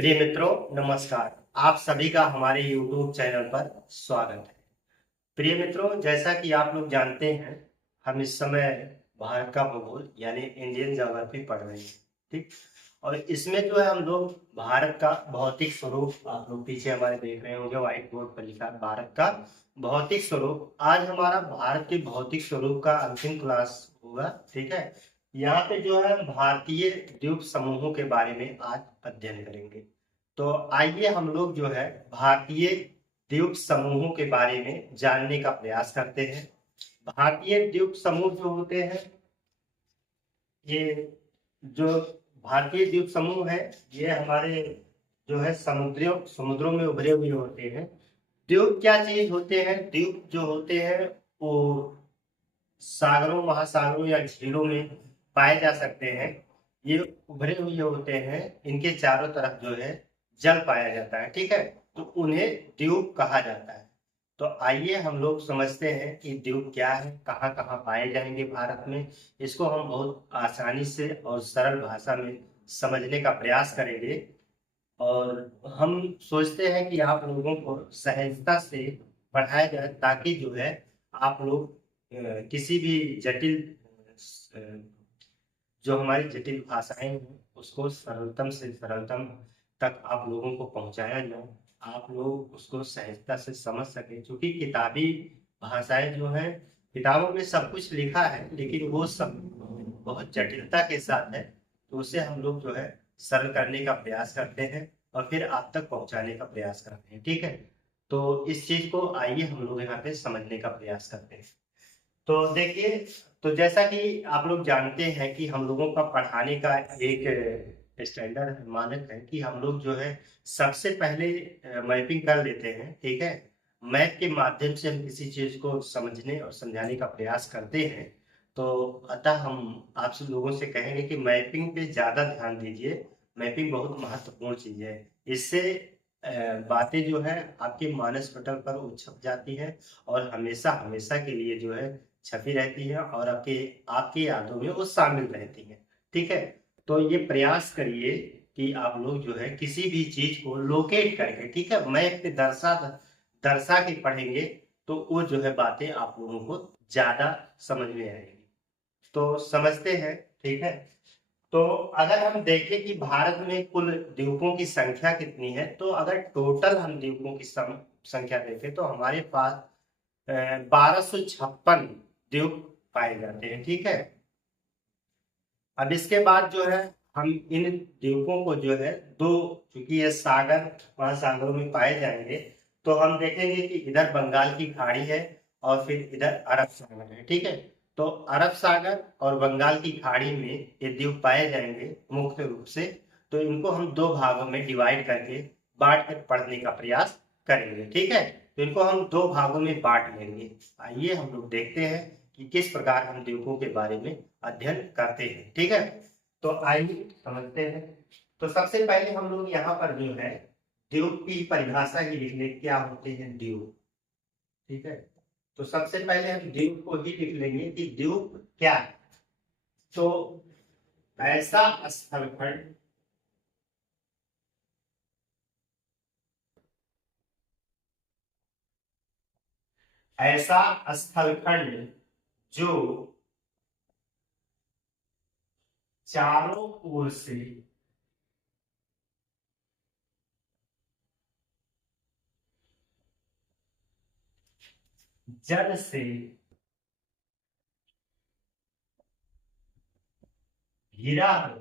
प्रिय मित्रों, नमस्कार। आप सभी का हमारे YouTube चैनल पर स्वागत है। प्रिय मित्रों, जैसा कि आप लोग जानते हैं, हम इस समय भारत का भूगोल यानी इंडियन ज्योग्राफी पढ़ रहे हैं, ठीक। और इसमें जो है हम लोग भारत का भौतिक स्वरूप, आप लोग पीछे हमारे देख रहे होंगे व्हाइट बोर्ड पर लिखा है भारत का भौतिक स्वरूप। आज हमारा भारत के भौतिक स्वरूप का अंतिम क्लास होगा, ठीक है। यहाँ पे जो है भारतीय द्वीप समूहों के बारे में आज अध्ययन करेंगे। तो आइए हम लोग जो है भारतीय द्वीप समूहों के बारे में जानने का प्रयास करते हैं। भारतीय द्वीप समूह जो होते हैं, ये जो भारतीय द्वीप समूह है, ये हमारे जो है समुद्रों में उभरे हुए होते हैं। द्वीप क्या चीज होते हैं? द्वीप जो होते हैं वो सागरों, महासागरों या झीलों में पाए जा सकते हैं। ये उभरे हुए होते हैं, इनके चारों तरफ जो है जल पाया जाता है, ठीक है। तो उन्हें द्वीप कहा जाता है। तो आइए हम लोग समझते हैं कि द्वीप क्या है, कहाँ कहाँ पाए जाएंगे भारत में। इसको हम बहुत आसानी से और सरल भाषा में समझने का प्रयास करेंगे। और हम सोचते हैं कि आप लोगों को सहजता से पढ़ाया जाए, ताकि जो है आप लोग किसी भी जटिल जो हमारी जटिल भाषाएं हैं उसको सरलतम से सरलतम तक आप लोगों को पहुंचाया जाए, आप लोग उसको सहजता से समझ सके। क्योंकि किताबी भाषाएं जो हैं, किताबों में सब कुछ लिखा है लेकिन वो सब बहुत जटिलता के साथ है। तो उसे हम लोग जो है सरल करने का प्रयास करते हैं और फिर आप तक पहुंचाने का प्रयास करते हैं, ठीक है। तो इस चीज को आइए हम लोग यहाँ पे समझने का प्रयास करते हैं। तो देखिए, तो जैसा कि आप लोग जानते हैं कि हम लोगों का पढ़ाने का एक स्टैंडर्ड मानक है कि हम लोग जो है सबसे पहले मैपिंग कर लेते हैं, ठीक है। मैप के माध्यम से हम किसी चीज को समझने और समझाने का प्रयास करते हैं। तो अतः हम आप सब लोगों से कहेंगे कि मैपिंग पे ज्यादा ध्यान दीजिए। मैपिंग बहुत महत्वपूर्ण चीज है। इससे बातें जो है आपके मानस पटल पर वो छप जाती है और हमेशा हमेशा के लिए जो है छपी रहती है और आपके आपकी यादों में वो शामिल रहती है, ठीक है। तो ये प्रयास करिए कि आप लोग जो है किसी भी चीज को लोकेट करके, ठीक है, मैप पे दर्शा दर्शा के पढ़ेंगे तो वो जो है बातें आप लोगों को ज्यादा समझ में आएगी। तो समझते हैं, ठीक है। तो अगर हम देखें कि भारत में कुल द्वीपों की संख्या कितनी है, तो अगर टोटल हम द्वीपों की संख्या देखें तो हमारे पास 1256 द्वीप पाए जाते हैं, ठीक है। अब इसके बाद जो है हम इन द्वीपों को जो है दो, क्योंकि ये सागर महासागरों में पाए जाएंगे, तो हम देखेंगे कि इधर बंगाल की खाड़ी है और फिर इधर अरब सागर है, ठीक है। तो अरब सागर और बंगाल की खाड़ी में ये द्वीप पाए जाएंगे मुख्य रूप से। तो इनको हम दो भागों में डिवाइड करके बांट कर पढ़ने का प्रयास करेंगे, ठीक है। तो इनको हम दो भागों में बांट लेंगे। आइए हम लोग देखते हैं कि किस प्रकार हम द्वीपों के बारे में अध्ययन करते हैं, ठीक है। तो आइए समझते हैं। तो सबसे पहले हम लोग यहाँ पर जो है द्वीप की परिभाषा ही लिख ले, क्या होते हैं द्वीप, ठीक है। तो सबसे पहले हम द्वीप को ही लिख लेंगे कि द्वीप क्या है। तो ऐसा स्थलखंड, ऐसा स्थलखंड जो चारों ओर से जल से घिरा हो,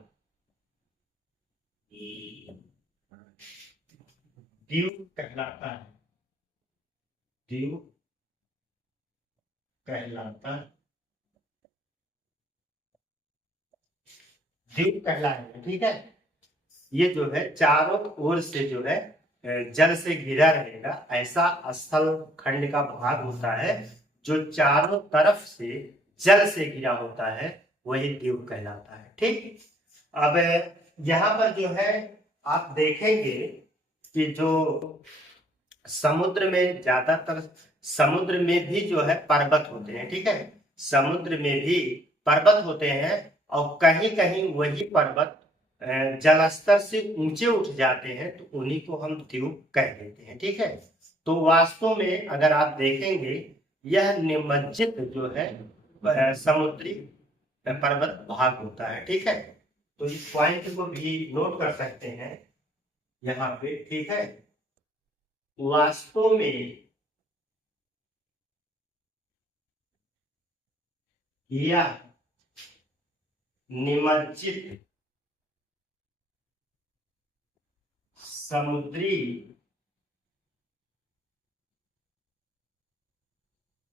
द्वीप कहलाता है। द्वीप कहलाता द्वीप कहलाएगा, ठीक है। ये जो है चारों ओर से जो है जल से घिरा रहेगा, ऐसा स्थल खंड का भाग होता है जो चारों तरफ से जल से घिरा होता है, वही द्वीप कहलाता है, ठीक। अब यहाँ पर जो है आप देखेंगे कि जो समुद्र में ज्यादातर, समुद्र में भी जो है पर्वत होते हैं, ठीक है। समुद्र में भी पर्वत होते हैं और कहीं कहीं वही पर्वत जलस्तर से ऊंचे उठ जाते हैं तो उन्हीं को हम द्वीप कह देते हैं। ठीक है, तो वास्तव में अगर आप देखेंगे यह निमज्जित जो है समुद्री पर्वत भाग होता है। ठीक है, तो इस पॉइंट को भी नोट कर सकते हैं यहाँ पे। ठीक है, वास्तव में यह निमज्जित समुद्री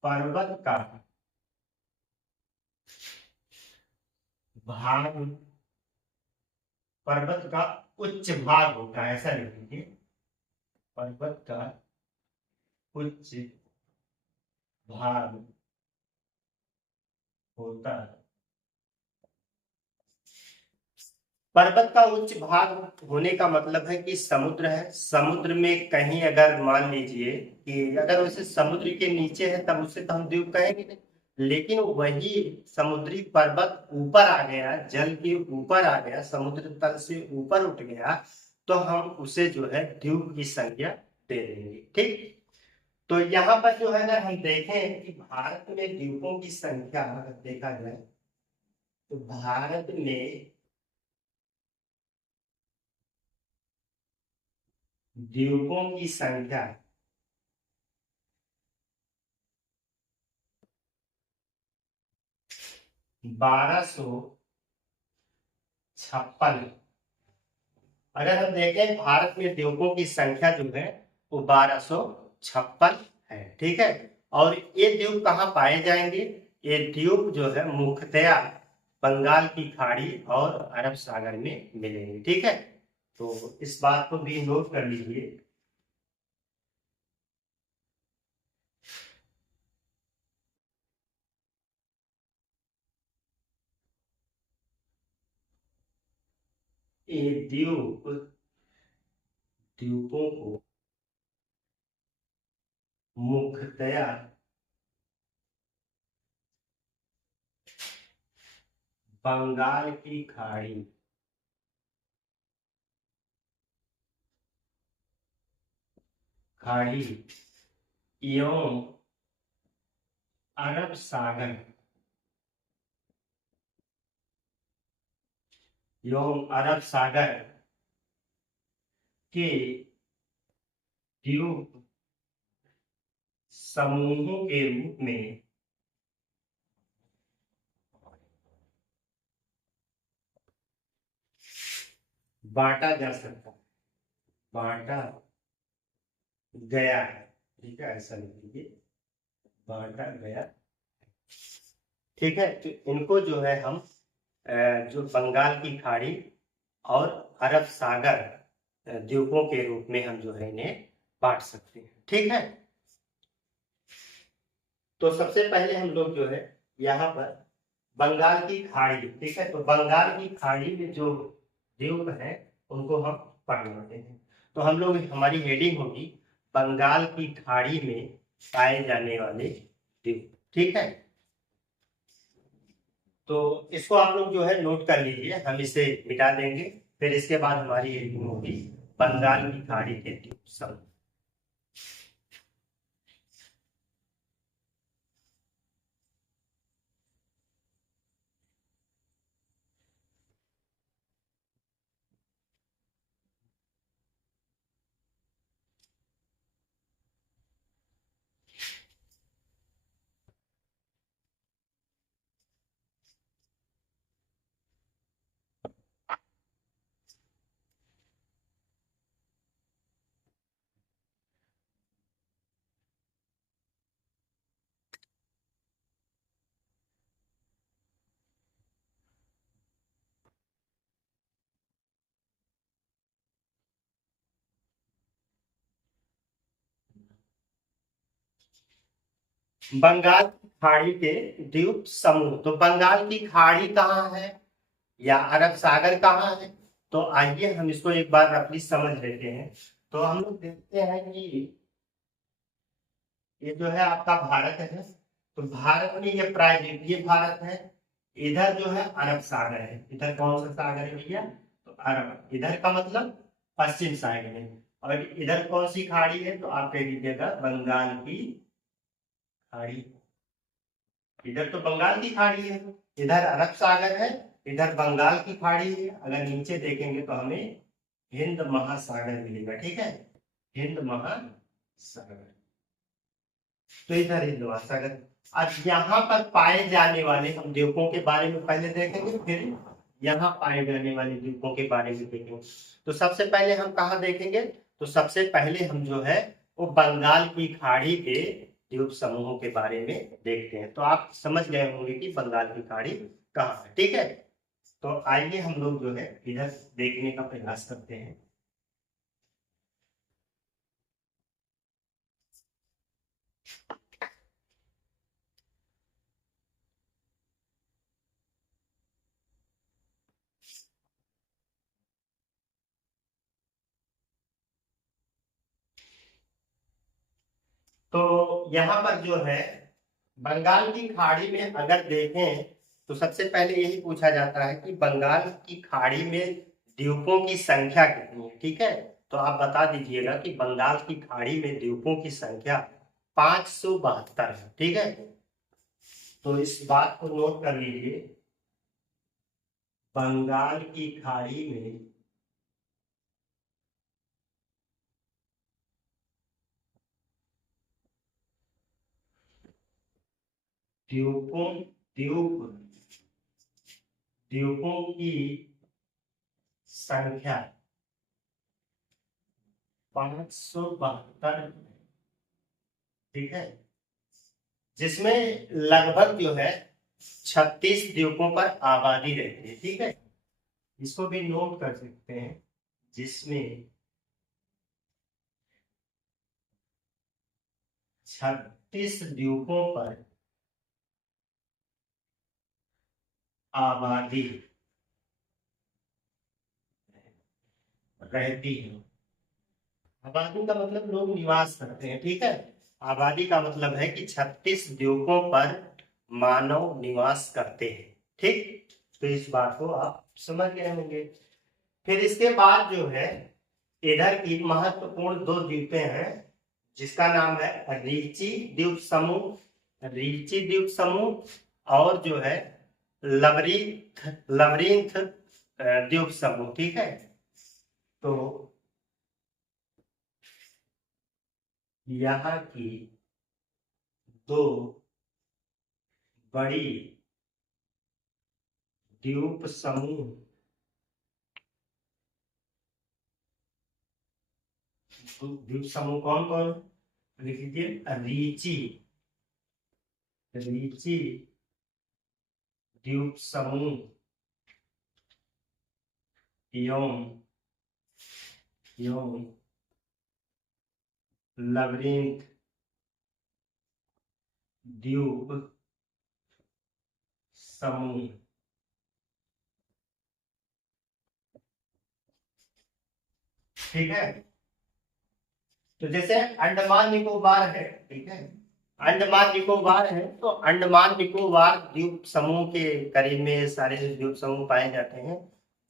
पर्वत का भाग, पर्वत का उच्च भाग होता है, ऐसा लिखेंगे, पर्वत का उच्च भाग होता है। पर्वत का उच्च भाग होने का मतलब है कि समुद्र है, समुद्र में कहीं अगर मान लीजिए कि अगर वैसे समुद्र के नीचे है तब उसे तो हम द्वीप कहेंगे नहीं, लेकिन वही समुद्री पर्वत ऊपर आ गया, जल के ऊपर आ गया, समुद्र तल से ऊपर उठ गया, तो हम उसे जो है द्वीप की संज्ञा दे देंगे। ठीक, तो यहाँ पर जो है ना हम देखें कि भारत में द्वीपों की संख्या अगर देखा जाए तो भारत में द्वीपों की संख्या 1256। अगर हम देखें भारत में द्वीपों की संख्या जो है वो 1256 है। ठीक है, और ये द्वीप कहाँ पाए जाएंगे? ये द्वीप जो है मुख्यतया बंगाल की खाड़ी और अरब सागर में मिलेंगे। ठीक है, तो इस बात को भी नोट कर लीजिए। ये द्वीपों को मुख्यतया बंगाल की खाड़ी एवं अरब सागर के द्वीप समूहों के रूप में बांटा जा सकता है, बांटा गया है। ठीक है, ऐसा लिख लीजिए, बांटा गया। ठीक है, तो इनको जो है हम जो बंगाल की खाड़ी और अरब सागर द्वीपों के रूप में हम जो है इन्हें बांट सकते हैं। ठीक है, तो सबसे पहले हम लोग जो है यहाँ पर बंगाल की खाड़ी, ठीक है, तो बंगाल की खाड़ी में जो द्वीप है उनको हम पढ़ लेते हैं। तो हम लोग, हमारी हेडिंग होगी बंगाल की खाड़ी में पाए जाने वाले द्वीप। ठीक है, तो इसको आप लोग जो है नोट कर लीजिए, हम इसे मिटा देंगे, फिर इसके बाद हमारी हेडिंग होगी बंगाल की खाड़ी के द्वीप समूह। बंगाल की खाड़ी के द्वीप समूह, तो बंगाल की खाड़ी कहाँ है या अरब सागर कहाँ है? तो आइए हम इसको एक बार रफली समझ लेते हैं। तो हम लोग देखते हैं कि ये जो है आपका भारत है, तो भारत में ये प्रायद्वीपीय भारत है, इधर जो है अरब सागर है। इधर कौन सा सागर है भैया? तो अरब, इधर का मतलब पश्चिम साइड में, और इधर कौन सी खाड़ी है तो आप कह दीजिएगा बंगाल की खाड़ी। इधर तो बंगाल की खाड़ी है, इधर अरब सागर है, इधर बंगाल की खाड़ी है। अगर नीचे देखेंगे तो हमें हिंद महासागर मिलेगा, ठीक है, हिंद महासागर। तो इधर हिंद महासागर। आज यहाँ पर पाए जाने वाले हम द्वीपों के बारे में पहले देखेंगे, फिर यहाँ पाए जाने वाले द्वीपों के बारे में देखेंगे। तो सबसे पहले हम कहाँ देखेंगे, तो सबसे पहले हम जो है वो बंगाल की खाड़ी के द्वीप समूहों के बारे में देखते हैं। तो आप समझ गए होंगे कि बंगाल की खाड़ी कहाँ है, ठीक है। तो आइए हम लोग जो है इधर देखने का प्रयास करते हैं। तो यहाँ पर जो है बंगाल की खाड़ी में अगर देखें तो सबसे पहले यही पूछा जाता है कि बंगाल की खाड़ी में द्वीपों की संख्या कितनी है, ठीक है। तो आप बता दीजिएगा कि बंगाल की खाड़ी में द्वीपों की संख्या 572 है, ठीक है। तो इस बात को नोट कर लीजिए, बंगाल की खाड़ी में द्वीपों द्वीप द्वीपों की संख्या 572, ठीक है, जिसमें लगभग जो है 36 द्वीपों पर आबादी रहती है, ठीक है। इसको भी नोट कर सकते हैं, जिसमें 36 द्वीपों पर आबादी रहती है। आबादी का मतलब लोग निवास करते हैं, ठीक है। आबादी का मतलब है कि 36 द्वीपों पर मानव निवास करते हैं, ठीक। तो इस बात को आप समझ गए होंगे। फिर इसके बाद जो है इधर की महत्वपूर्ण दो द्वीपें हैं, जिसका नाम है रीची द्वीप समूह, रीची द्वीप समूह, और जो है लवरीथ लवरिंथ द्वीप समूह, ठीक है। तो यहाँ की दो बड़ी द्वीप समूह, द्वीप समूह कौन कौन लिख लीजिए, रीची रीची द्वीप समूह एवं एवं लवरिंथ द्वीप समूह, ठीक है। तो जैसे अंडमान निकोबार है, ठीक है, अंडमान निकोबार है, तो अंडमान निकोबार द्वीप समूह के करीब में सारे द्वीप समूह पाए जाते हैं,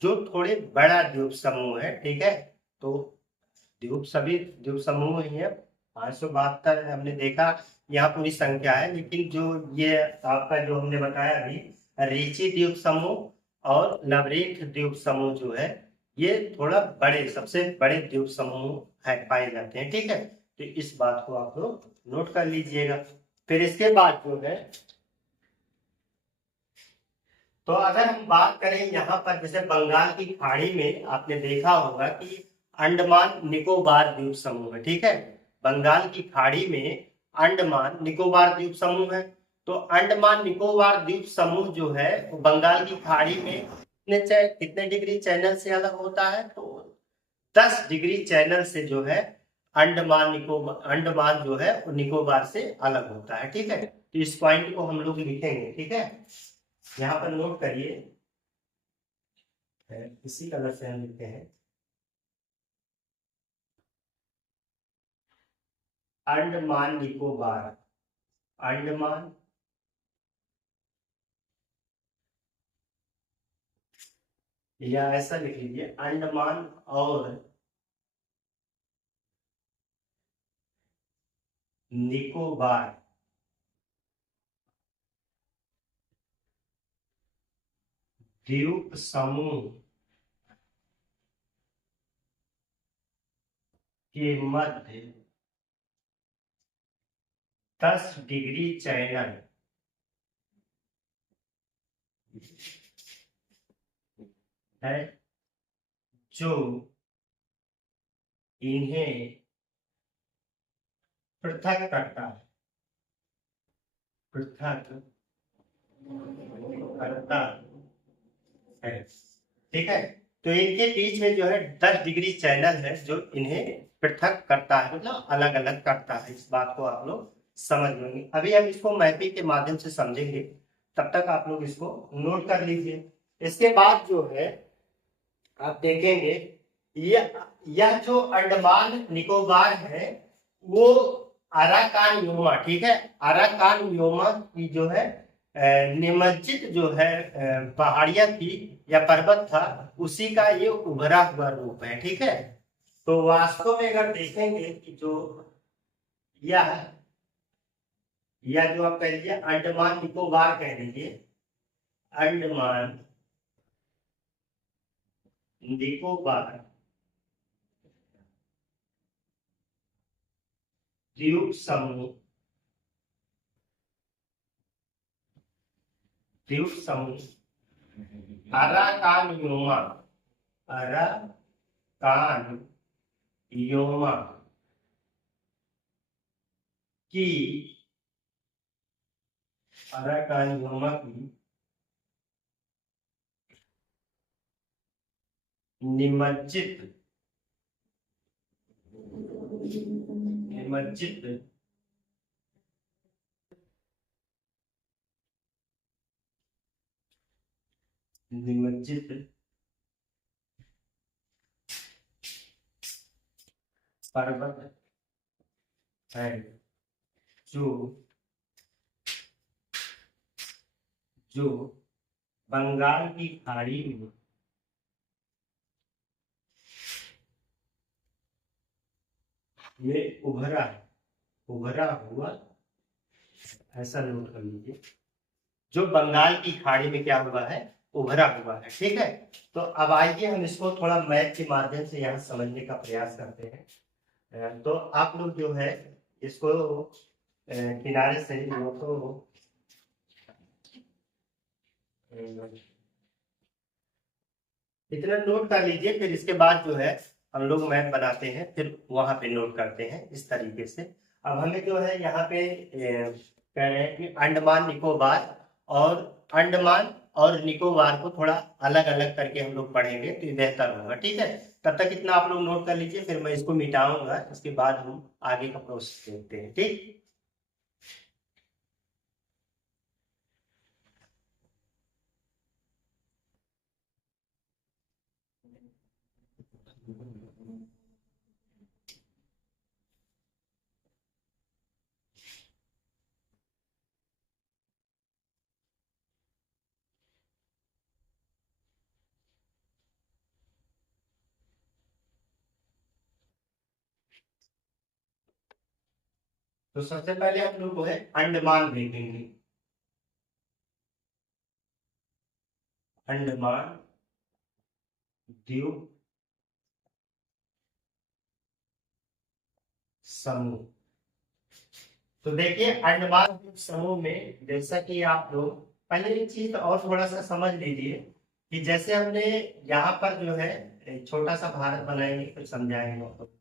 जो थोड़े बड़ा द्वीप समूह है, ठीक है। तो द्वीप सभी द्वीप समूह ही है, 572 हमने देखा यहाँ पूरी संख्या है, लेकिन जो ये आपका जो हमने बताया अभी रीची द्वीप समूह और लवरीथ द्वीप समूह जो है, ये थोड़ा बड़े सबसे बड़े द्वीप समूह है पाए जाते हैं, ठीक है। तो इस बात को आप लोग नोट कर लीजिएगा। फिर इसके बाद जो है, तो अगर हम बात करें यहाँ पर जैसे बंगाल की खाड़ी में आपने देखा होगा कि अंडमान निकोबार द्वीप समूह है, ठीक है। बंगाल की खाड़ी में अंडमान निकोबार द्वीप समूह है। तो अंडमान निकोबार द्वीप समूह जो है वो बंगाल की खाड़ी में कितने डिग्री चैनल से अलग होता है, तो 10 डिग्री चैनल से जो है अंडमान जो है वो निकोबार से अलग होता है, ठीक है। तो इस पॉइंट को हम लोग लिखेंगे, ठीक है, यहाँ पर नोट करिए, इसी कलर से हम लिखते हैं, अंडमान निकोबार, अंडमान या ऐसा लिख लीजिए, अंडमान और निकोबार द्वीप समूह के मध्य 10 डिग्री चैनल है जो इन्हें पृथक करता है, पृथक करता है। ठीक है, तो इनके बीच में जो है 10 डिग्री चैनल है जो इन्हें पृथक करता है, मतलब अलग अलग करता है। इस बात को आप लोग समझ लेंगे। अभी हम इसको मैपिंग के माध्यम से समझेंगे, तब तक आप लोग इसको नोट कर लीजिए। इसके बाद जो है आप देखेंगे यह जो अंडमान निकोबार है वो अराकान योमा, ठीक है, अराकान योमा की जो है निमज्जित जो है पहाड़ियां थी या पर्वत था, उसी का ये उभरा हुआ रूप है। ठीक है, तो वास्तव में अगर देखेंगे कि जो यह जो आप कह लीजिए अंडमान निकोबार कह लीजिए, अंडमान निकोबार द्वीप समूह, द्वीप समूह अराकान योमा, अराकान योमा की, अराकान योमा की निमज्जित निमज्जित निमज्जित पर्वत है जो जो बंगाल की खाड़ी में उभरा हुआ, ऐसा नोट कर लीजिए, जो बंगाल की खाड़ी में क्या हुआ है, उभरा हुआ है। ठीक है, तो अब आइए हम इसको थोड़ा मैप के माध्यम से यहाँ समझने का प्रयास करते हैं। तो आप लोग जो है इसको किनारे से वो तो इतना नोट कर लीजिए, फिर इसके बाद जो है हम लोग मैप बनाते हैं, फिर वहां पे नोट करते हैं इस तरीके से। अब हमें जो है यहाँ पे कह रहे हैं कि अंडमान निकोबार, और अंडमान और निकोबार को थोड़ा अलग अलग करके हम लोग पढ़ेंगे तो ये बेहतर होगा। ठीक है, तब तक इतना आप लोग नोट कर लीजिए, फिर मैं इसको मिटाऊंगा, इसके बाद हम आगे का प्रोसेस देखते हैं। ठीक, तो सबसे पहले हम लोग जो है अंडमान देखेंगे, अंडमान द्वीप समूह। तो देखिए अंडमान द्वीप समूह में जैसा कि आप लोग पहले एक चीज और थोड़ा सा समझ लीजिए कि जैसे हमने यहाँ पर जो है एक छोटा सा भारत बनाएंगे, फिर समझाएंगे आपको।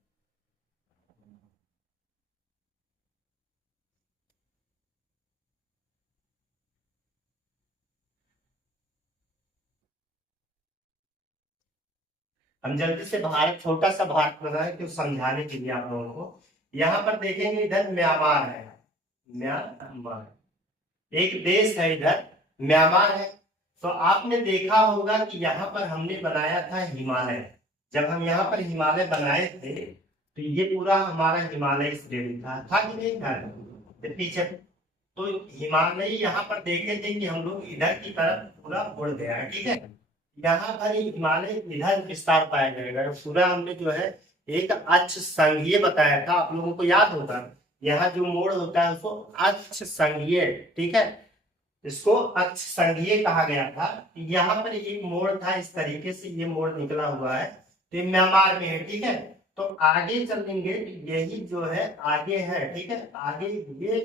हम जल्दी से भारत, छोटा सा भारत बनाए तो समझाने के लिए आप लोगों को। यहाँ पर देखेंगे इधर म्यांमार है, म्यांमार एक देश है, इधर म्यांमार है। तो आपने देखा होगा कि यहाँ पर हमने बनाया था हिमालय। जब हम यहाँ पर हिमालय बनाए थे तो ये पूरा हमारा हिमालय श्रेणी था कि नहीं था, ये पीछे। तो हिमालय यहाँ पर देखे थे कि हम लोग इधर की तरफ पूरा उड़ गया है। ठीक है, यहाँ पर हिमालय इधर विस्तार पाया जाएगा। पूरा हमने जो है एक अक्ष संघीय बताया था, आप लोगों को याद होगा। यहाँ जो मोड़ होता है उसको अक्ष संघीय, ठीक है, इसको अक्ष संघीय कहा गया था। यहाँ पर एक मोड़ था, इस तरीके से ये मोड़ निकला हुआ है, तो ये म्यांमार में है, ठीक है। तो आगे चलेंगे, यही जो है आगे है, ठीक है, आगे ये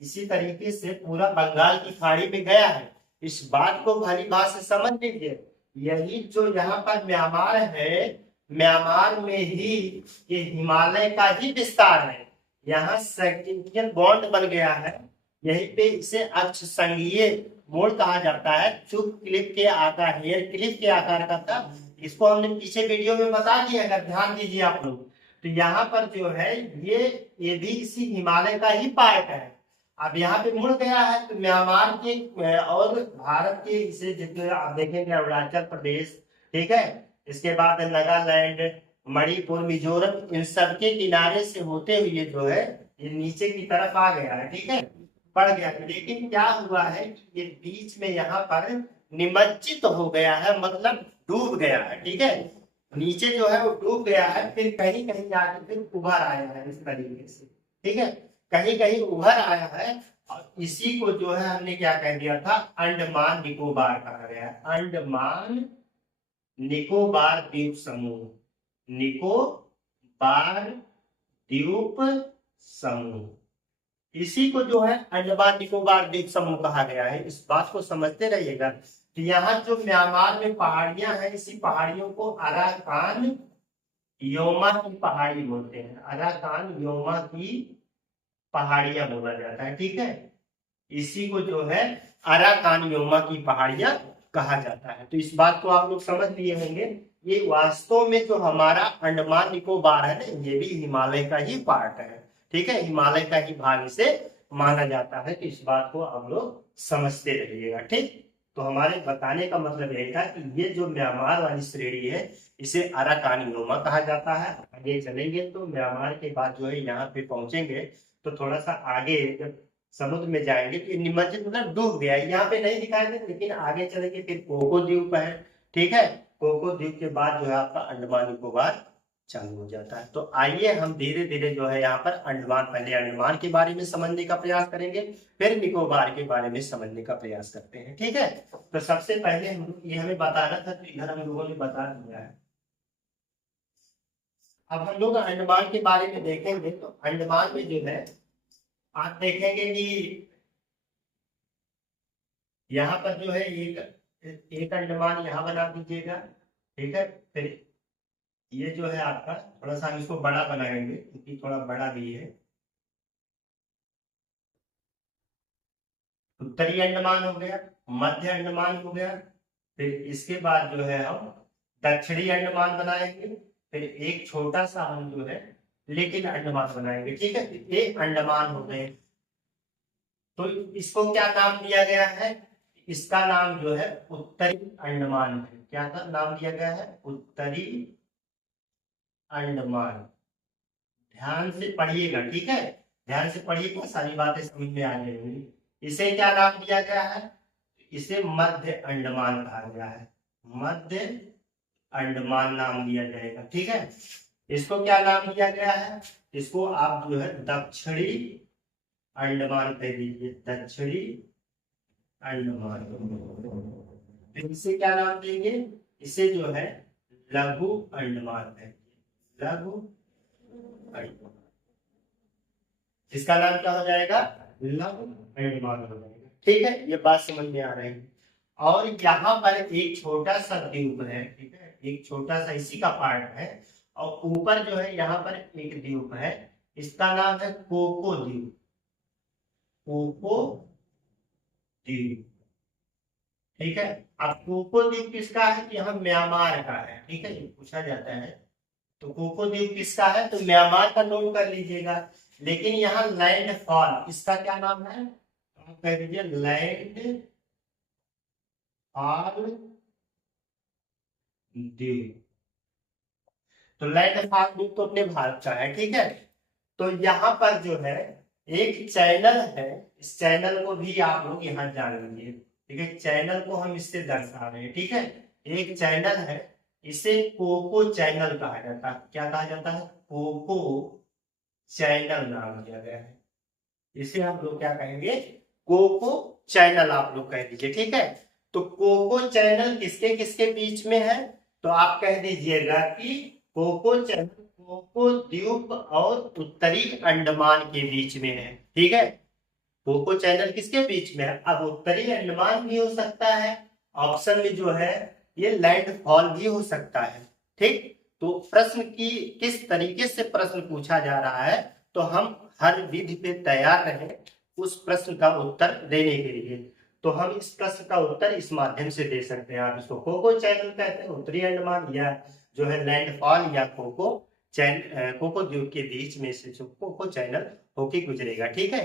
इसी तरीके से पूरा बंगाल की खाड़ी में गया है। इस बात को भली बात से समझ लीजिए, यही जो यहाँ पर म्यांमार है, म्यांमार में ही ये हिमालय का ही विस्तार है। यहाँ सेक्टिंटियल बॉन्ड बन गया है, यहीं पे इसे अक्ष संघीय मोड़ कहा जाता है, जो क्लिप के आकार, हेयर क्लिप के आकार का था। इसको हमने पीछे वीडियो में बता दिया, अगर ध्यान दीजिए आप लोग। तो यहाँ पर जो है ये भी इसी हिमालय का ही पार्ट है। अब यहाँ पे मुड़ गया है, तो म्यांमार के और भारत के इसे जितने आप देखेंगे, अरुणाचल प्रदेश, ठीक है, इसके बाद नागालैंड, मणिपुर, मिजोरम, इन सबके किनारे से होते हुए जो है ये नीचे की तरफ आ गया है, ठीक है, बढ़ गया। लेकिन क्या हुआ है कि ये बीच में यहाँ पर निमज्जित हो गया है, मतलब डूब गया है, ठीक है, नीचे जो है वो डूब गया है, फिर कहीं कहीं जाके फिर उभर आया है इस तरीके से, ठीक है, कहीं कहीं उभर आया है। और इसी को जो है हमने क्या कह दिया था, अंडमान निकोबार कहा गया है। अंडमान निकोबार द्वीप समूह, निकोबार द्वीप समूह, इसी को जो है अंडमान निकोबार द्वीप समूह कहा गया है। इस बात को समझते रहिएगा। तो यहाँ जो म्यांमार में पहाड़ियां हैं, इसी पहाड़ियों को अराकान योमा की पहाड़ी बोलते हैं। अराकान योमा की पहाड़ियां बोला जाता है, ठीक है, इसी को जो है अराकान योमा की पहाड़ियां कहा जाता है। तो इस बात को आप लोग समझ लिए होंगे। ये वास्तव में जो हमारा अंडमान निकोबार है ना, ये भी हिमालय का ही पार्ट है, ठीक है, हिमालय का ही भाग इसे माना जाता है। तो इस बात को आप लोग समझते रहिएगा, ठीक। तो हमारे बताने का मतलब यही था कि ये जो म्यांमार वाली श्रेणी है, इसे अराकान योमा कहा जाता है। आगे चलेंगे तो म्यांमार के बाद जो है यहाँ पे पहुंचेंगे, तो थोड़ा सा आगे जब समुद्र में जाएंगे तो निमज्जित मतलब डूब गया, यहाँ पे नहीं दिखाई दे, लेकिन आगे चलेंगे फिर कोको द्वीप है, ठीक है, कोको द्वीप के बाद जो है आपका अंडमान निकोबार चालू हो जाता है। तो आइए हम धीरे धीरे जो है यहाँ पर अंडमान, पहले अंडमान के बारे में समझने का प्रयास करेंगे, फिर निकोबार के बारे में समझने का प्रयास करते हैं, ठीक है। तो सबसे पहले हम ये हमें बताना था, तो इधर हम लोगों ने बता दिया है। अब हम लोग अंडमान के बारे में देखेंगे, तो अंडमान में जो है आप देखेंगे कि यहाँ पर जो है एक अंडमान यहाँ बना दीजिएगा, ठीक है। फिर ये जो है आपका, थोड़ा सा हम इसको बड़ा बनाएंगे क्योंकि थोड़ा बड़ा भी है। उत्तरी अंडमान हो गया, मध्य अंडमान हो गया, फिर इसके बाद जो है हम दक्षिणी अंडमान बनाएंगे, फिर एक छोटा सा हम जो है लिटिल अंडमान बनाएंगे, ठीक है। ये अंडमान हो गए। तो इसको क्या नाम दिया गया है, इसका नाम जो है उत्तरी अंडमान है। क्या का नाम दिया गया है, उत्तरी अंडमान। ध्यान से पढ़िएगा, ठीक है, ध्यान से पढ़िएगा, सारी बातें समझ में आ जाएंगी। इसे क्या नाम दिया गया है, इसे मध्य अंडमान कहा गया है, मध्य अंडमान नाम दिया जाएगा, ठीक है। इसको क्या नाम दिया गया है, इसको आप जो है दक्षिणी अंडमान कह दीजिए, दक्षिणी अंडमान। इसे क्या नाम देंगे, इसे जो है लघु अंडमान है, लघु अंडमान। इसका नाम क्या हो जाएगा, लघु अंडमान हो जाएगा, ठीक है। ये बात समझ में आ रही है। और यहाँ पर एक छोटा सा द्वीप है, ठीक है, एक छोटा सा इसी का पार्ट है। और ऊपर जो है यहाँ पर एक द्वीप है, इसका नाम है कोको द्वीप, कोको द्वीप, ठीक है। अब कोको द्वीप किसका है, कि यहाँ म्यांमार का है, ठीक है, ये पूछा जाता है। तो कोको द्वीप किसका है, तो म्यांमार का नोट कर लीजिएगा। लेकिन यहाँ लैंड फॉल, इसका क्या नाम है, आप कह दीजिए लैंड फॉल द्वीप। तो लैंड फॉल द्वीप तो अपने भारत का है, ठीक है। तो यहाँ पर जो है एक चैनल है, इस चैनल को भी आप लोग यहाँ जान लीजिए, ठीक है, चैनल को हम इससे दर्शा रहे हैं, ठीक है। एक चैनल है, इसे कोको चैनल कहा जाता है। क्या कहा जाता है? कोको चैनल नाम दिया गया है। इसे हम लोग क्या कहेंगे? कोको चैनल आप लोग कह दीजिए, ठीक है। तो कोको चैनल किसके किसके बीच में है? तो आप कह दीजिएगा कि कोको चैनल कोको द्वीप और उत्तरी अंडमान के बीच में है, ठीक है। कोको चैनल किसके बीच में है? अब उत्तरी अंडमान भी हो सकता है, ऑप्शन में जो है ये लैंडफॉल भी हो सकता है, ठीक। तो प्रश्न की किस तरीके से प्रश्न पूछा जा रहा है, तो हम हर विधि पे तैयार रहें उस प्रश्न का उत्तर देने के लिए। तो हम इस प्रश्न का उत्तर इस माध्यम से दे सकते हैं। आप इसको कोको चैनल कहते हैं, उत्तरी अंडमान, या जो है लैंडफॉल, या कोको द्वीप के बीच में से जो कोको चैनल होके गुजरेगा, ठीक है।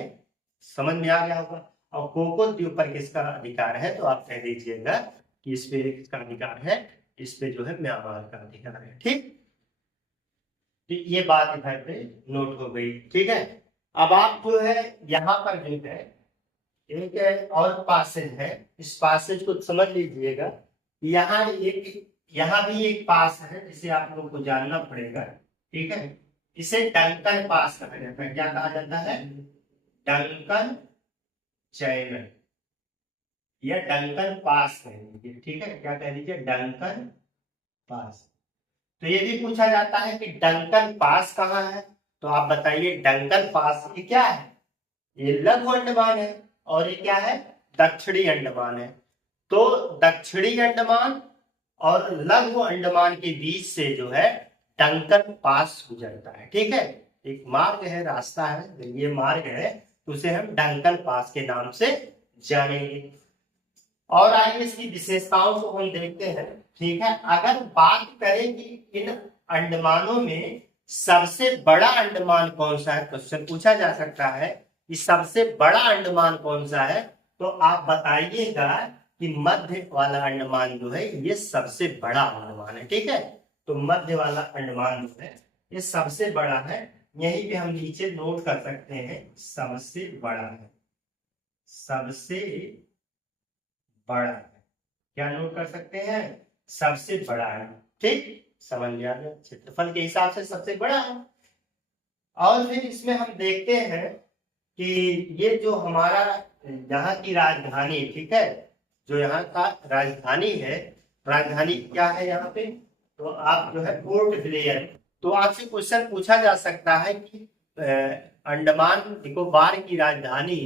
समझ में आ गया होगा। और कोको द्वीप पर किसका अधिकार है? तो आप कह दीजिएगा कि इस पे किसका अधिकार है? इस पे जो है म्यांमार का अधिकार है, ठीक। तो ये बात इधर पे नोट हो गई, ठीक है। अब आप जो है यहाँ पर जो है एक और पासेज है, इस पासेज को समझ लीजिएगा। यहाँ भी एक पास है जिसे आप लोग को जानना पड़ेगा, ठीक है। इसे डंकन पास कहा जाता है। क्या कहा जाता है? डंकन चैनल या डंकन पास कह लीजिए, ठीक है। क्या कह लीजिए? Duncan pass. तो ये भी पूछा जाता है कि डंकन पास कहाँ है। तो आप बताइए, डंकन पास ये क्या है? ये लघु अंडमान है, और ये क्या है? दक्षिणी अंडमान है। तो दक्षिणी अंडमान और लघु अंडमान के बीच से जो है डंकन पास गुजरता है, ठीक है। एक मार्ग है, रास्ता है, ये मार्ग है, तो उसे हम डंकन पास के नाम से जानेंगे। और आइए इसकी विशेषताओं को हम देखते हैं, ठीक है। अगर बात करें कि इन अंडमानों में सबसे बड़ा अंडमान कौन सा है, क्वेश्चन पूछा जा सकता है कि सबसे बड़ा अंडमान कौन सा है, तो आप बताइएगा कि मध्य वाला अंडमान जो है ये सबसे बड़ा अंडमान है, ठीक है। तो मध्य वाला अंडमान जो है ये सबसे बड़ा है। यहीं पे हम नीचे नोट कर सकते हैं, सबसे बड़ा है, सबसे बड़ा है। क्या नोट कर सकते हैं? सबसे बड़ा है, ठीक। समझ लिया गया, क्षेत्रफल के हिसाब से सबसे बड़ा है। और फिर इसमें हम देखते हैं कि ये जो हमारा यहाँ की राजधानी, ठीक है, जो यहाँ का राजधानी है, राजधानी क्या है यहाँ पे? तो आप जो है पोर्ट ब्लेयर। तो आपसे क्वेश्चन पूछा जा सकता है कि अंडमान निकोबार की राजधानी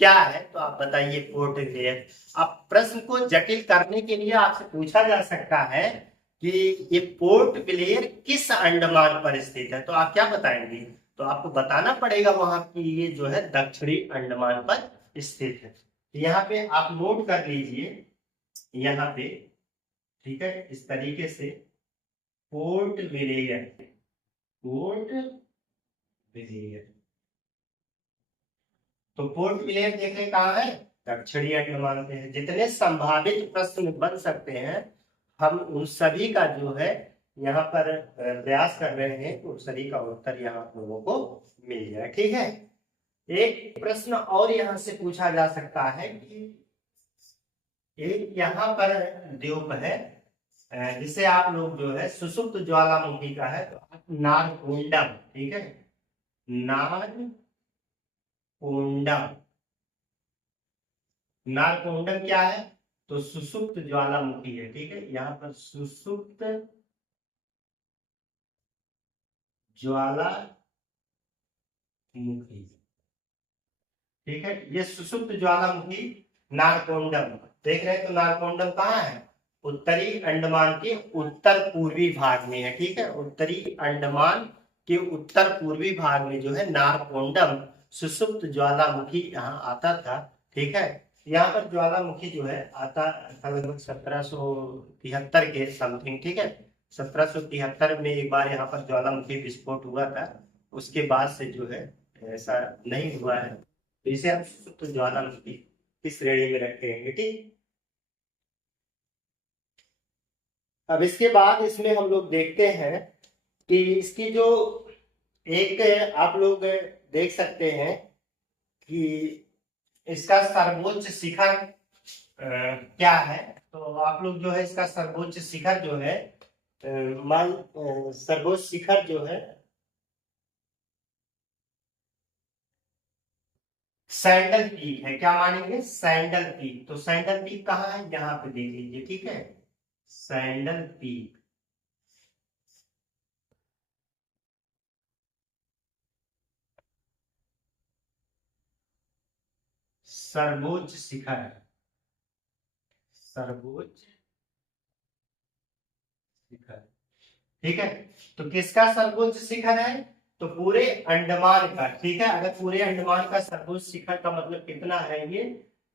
क्या है, तो आप बताइए पोर्ट ब्लेयर। अब प्रश्न को जटिल करने के लिए आपसे पूछा जा सकता है कि ये पोर्ट ब्लेयर किस अंडमान पर स्थित है, तो आप क्या बताएंगे? तो आपको बताना पड़ेगा वहां की ये जो है दक्षिणी अंडमान पर स्थित है। यहाँ पे आप नोट कर लीजिए, यहाँ पे, ठीक है, इस तरीके से पोर्ट ब्लेयर, पोर्ट ब्लेयर। तो पोर्ट ब्लेयर देखें कहाँ है? दक्षिणी अंडमान पे है। जितने संभावित प्रश्न बन सकते हैं हम उन सभी का जो है यहाँ पर प्रयास कर रहे हैं, तो सभी का उत्तर यहाँ आप लोगों को मिल जाए, ठीक है। एक प्रश्न और यहाँ से पूछा जा सकता है कि एक यहाँ पर द्वीप है जिसे आप लोग जो है सुषुप्त ज्वालामुखी का है, तो नारकोंडम, ठीक है, नारकोंडम। नारकोंडम क्या है? तो सुषुप्त ज्वालामुखी है, ठीक है। यहाँ पर सुषुप्त ज्वालामुखी, ठीक है, ये सुषुप्त ज्वालामुखी नारकोंडम देख रहे हैं। तो नारकोंडम कहाँ है? उत्तरी अंडमान के उत्तर पूर्वी भाग में है, ठीक है। उत्तरी अंडमान के उत्तर पूर्वी भाग में जो है नारकोंडम सुषुप्त ज्वालामुखी यहाँ आता था, ठीक है। यहाँ पर ज्वालामुखी जो है आता था लगभग 1773 के समथिंग, ठीक है। 1773 में एक बार यहाँ पर ज्वालामुखी विस्फोट हुआ था, उसके बाद से जो है ऐसा नहीं हुआ है। तो इसे हम सुषुप्त ज्वालामुखी की श्रेणी में रखेंगे, ठीक। अब इसके बाद इसमें हम लोग देखते हैं कि इसकी जो एक आप लोग देख सकते हैं कि इसका सर्वोच्च शिखर क्या है, तो आप लोग जो है इसका सर्वोच्च शिखर जो है मान सर्वोच्च शिखर जो है सैंडल पीक है। क्या मानेंगे? Sandal peak. तो सैंडल पीक कहाँ है? यहाँ पे देख लीजिए, ठीक है, सैंडल पीक। सर्वोच्च शिखर, सर्वोच्च शिखर, ठीक है। तो किसका सर्वोच्च शिखर है? तो पूरे अंडमान का, ठीक है। अगर पूरे अंडमान का सर्वोच्च शिखर का मतलब कितना है? ये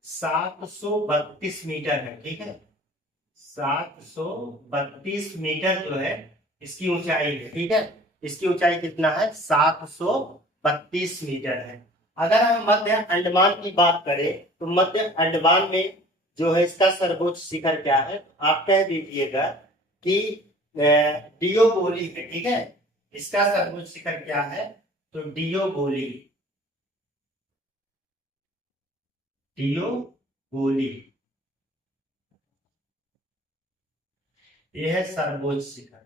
732 मीटर है, ठीक है। 732 मीटर जो है इसकी ऊंचाई है, ठीक है। इसकी ऊंचाई कितना है? 732 मीटर है। अगर हम मध्य अंडमान की बात करें तो मध्य अंडमान में जो है इसका सर्वोच्च शिखर क्या है? आप कह दीजिएगा कि डियोगोली है, ठीक है। इसका सर्वोच्च शिखर क्या है? तो डियोगोली, डियोगोली ये है सर्वोच्च शिखर।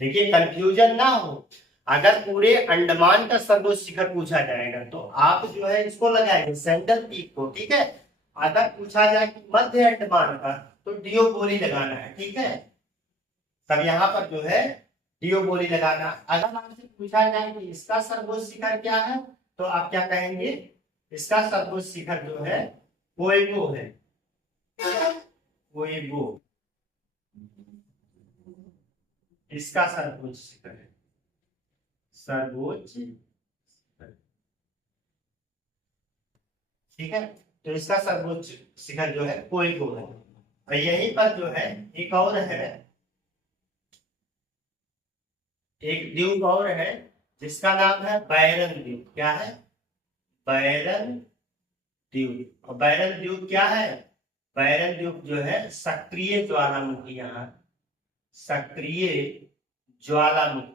देखिए कंफ्यूजन ना हो, अगर पूरे अंडमान का सर्वोच्च शिखर पूछा जाएगा तो आप जो है इसको लगाएंगे सैंडल पीक को, ठीक है। अगर पूछा जाए कि मध्य अंडमान का तो डियोगोली लगाना है, ठीक है। तब यहाँ पर जो है डियोगोली लगाना। अगर आपसे पूछा जाए कि इसका सर्वोच्च शिखर क्या है तो आप क्या कहेंगे? इसका सर्वोच्च शिखर जो है कोएगो है, कोएगो इसका सर्वोच्च शिखर है, सर्वोच्च, ठीक है। तो इसका सर्वोच्च शिखर जो है कोएगो है। और यहीं पर जो है एक और है, एक द्वीप और है जिसका नाम है बैरन द्वीप। क्या है? बैरन द्वीप। और बैरन द्वीप क्या है? बैरन द्वीप जो है सक्रिय ज्वालामुखी, यहाँ सक्रिय ज्वालामुखी,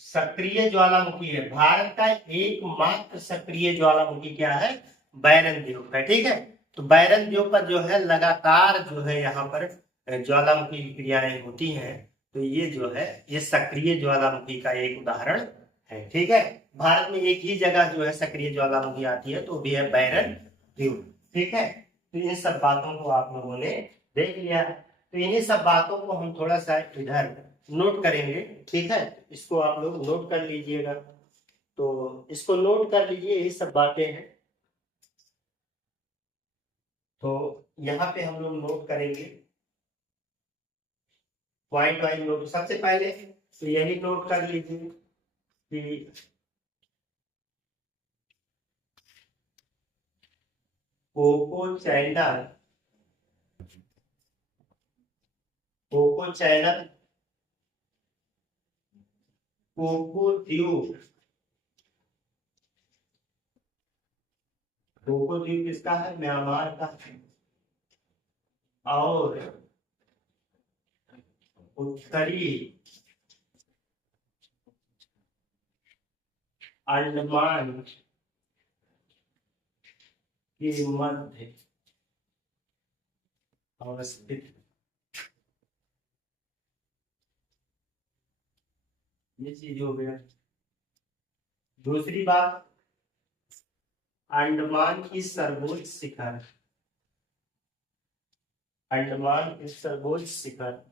सक्रिय ज्वालामुखी है। भारत का एकमात्र सक्रिय ज्वालामुखी क्या है? बैरन द्वीप है, ठीक है। तो बैरन द्वीप पर जो है लगातार जो है यहाँ पर ज्वालामुखी की क्रियाएं होती हैं। तो ये जो है ये सक्रिय ज्वालामुखी का एक उदाहरण है, ठीक है। भारत में एक ही जगह जो है सक्रिय ज्वालामुखी आती है तो भी है बैरन द्वीप, ठीक है। तो इन सब बातों को आप लोगों ने देख लिया। तो इन्हीं सब बातों को हम थोड़ा सा इधर नोट करेंगे, ठीक है। इसको आप लोग नोट कर लीजिएगा। तो इसको नोट कर लीजिए, यही सब बातें हैं। तो यहाँ पे हम लोग नोट करेंगे पॉइंट वाइज नोट। सबसे पहले तो यही नोट कर लीजिए कि Coco channel, Coco channel, Coco द्वीप, कोको द्वीप किसका है? म्यांमार का। और उत्तरी अंडमान के मध्य अवस्थित, ये चीज हो गया। दूसरी बात, अंडमान की सर्वोच्च शिखर, अंडमान की सर्वोच्च शिखर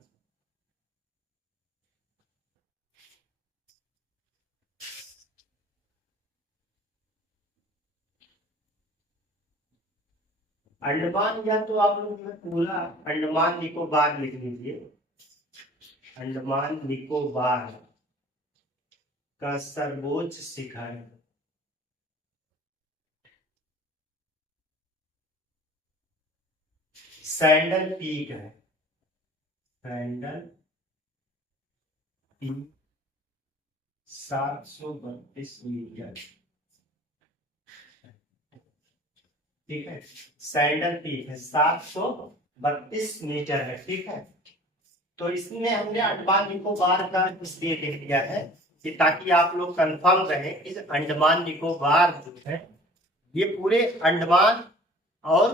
अंडमान, या तो आप लोग पूरा अंडमान निकोबार लिख लीजिए, अंडमान निकोबार का सर्वोच्च शिखर सैंडल पीक है, सैंडल पीक 732 मीटर, ठीक है। सैंडल पीक है 732 मीटर है, ठीक है। तो इसमें हमने अंडमान निकोबार का इसलिए लिख दिया है कि ताकि आप लोग कंफर्म रहे कि अंडमान निकोबार जो है ये पूरे अंडमान और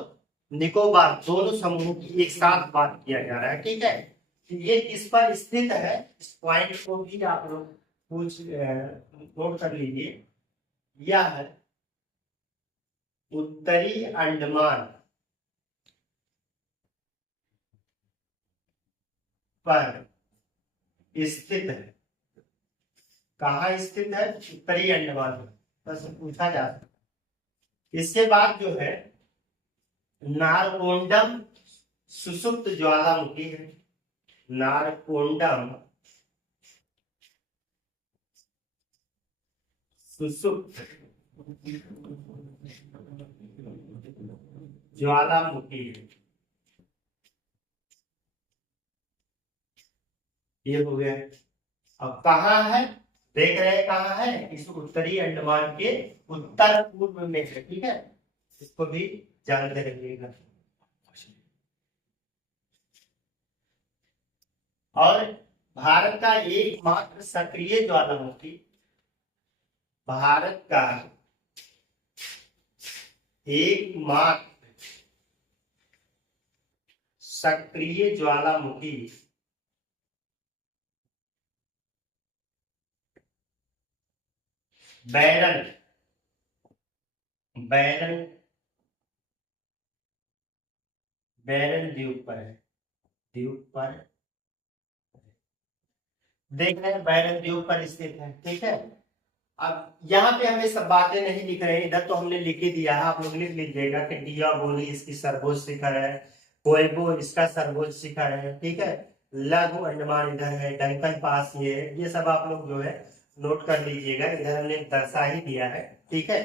निकोबार दोनों समूहों की एक साथ बात किया जा रहा है, ठीक है। ये किस पर स्थित है, इस पॉइंट को भी आप लोग कुछ नोट कर लीजिए। यह है उत्तरी अंडमान पर स्थित है। कहाँ स्थित है? उत्तरी अंडमान में, बस पूछा जा सकता है। इसके बाद जो है नारकोंडम सुषुप्त ज्वालामुखी है। नारकोंडम सुषुप्त ज्वालामुखी है। ये हो गया। अब कहाँ है, देख रहे हैं कहाँ है? इस उत्तरी अंडमान के उत्तर पूर्व में है, ठीक है। इसको भी जानते रहिएगा। और भारत का एकमात्र सक्रिय ज्वालामुखी, भारत का एकमात्र सक्रिय ज्वालामुखी बैरन बैरन बैरन द्वीप पर है। द्वीप पर देख रहे हैं, बैरन द्वीप पर स्थित है, ठीक है। अब यहाँ पे हमें सब बातें नहीं लिख रहे हैं, इधर तो हमने लिख ही दिया है, आप लोग लिख लीजिएगा कि डियागोनी इसकी सर्वोच्च शिखर है, कोयबो इसका सर्वोच्च शिखर है, ठीक है। लघु अंडमान इधर है, डंकन पास ये है, ये सब आप लोग जो है नोट कर लीजिएगा, इधर हमने दर्शा ही दिया है, ठीक है।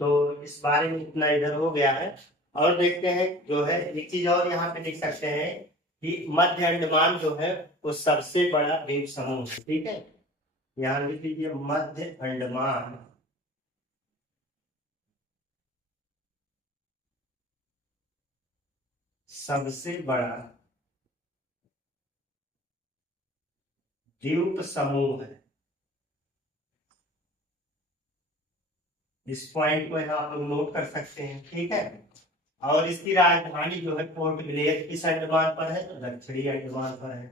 तो इस बारे में इतना इधर हो गया है। और देखते हैं जो है एक चीज और यहाँ पे लिख सकते हैं कि मध्य अंडमान जो है वो सबसे बड़ा द्वीप समूह है, ठीक है। यहाँ लिख लीजिए मध्य अंडमान सबसे बड़ा द्वीप समूह है। इस पॉइंट को यहाँ आप लोग नोट कर सकते हैं, ठीक है। और इसकी राजधानी जो है पोर्ट ब्लेयर किस अंडमान पर है? तो दक्षिणी अंडमान पर है।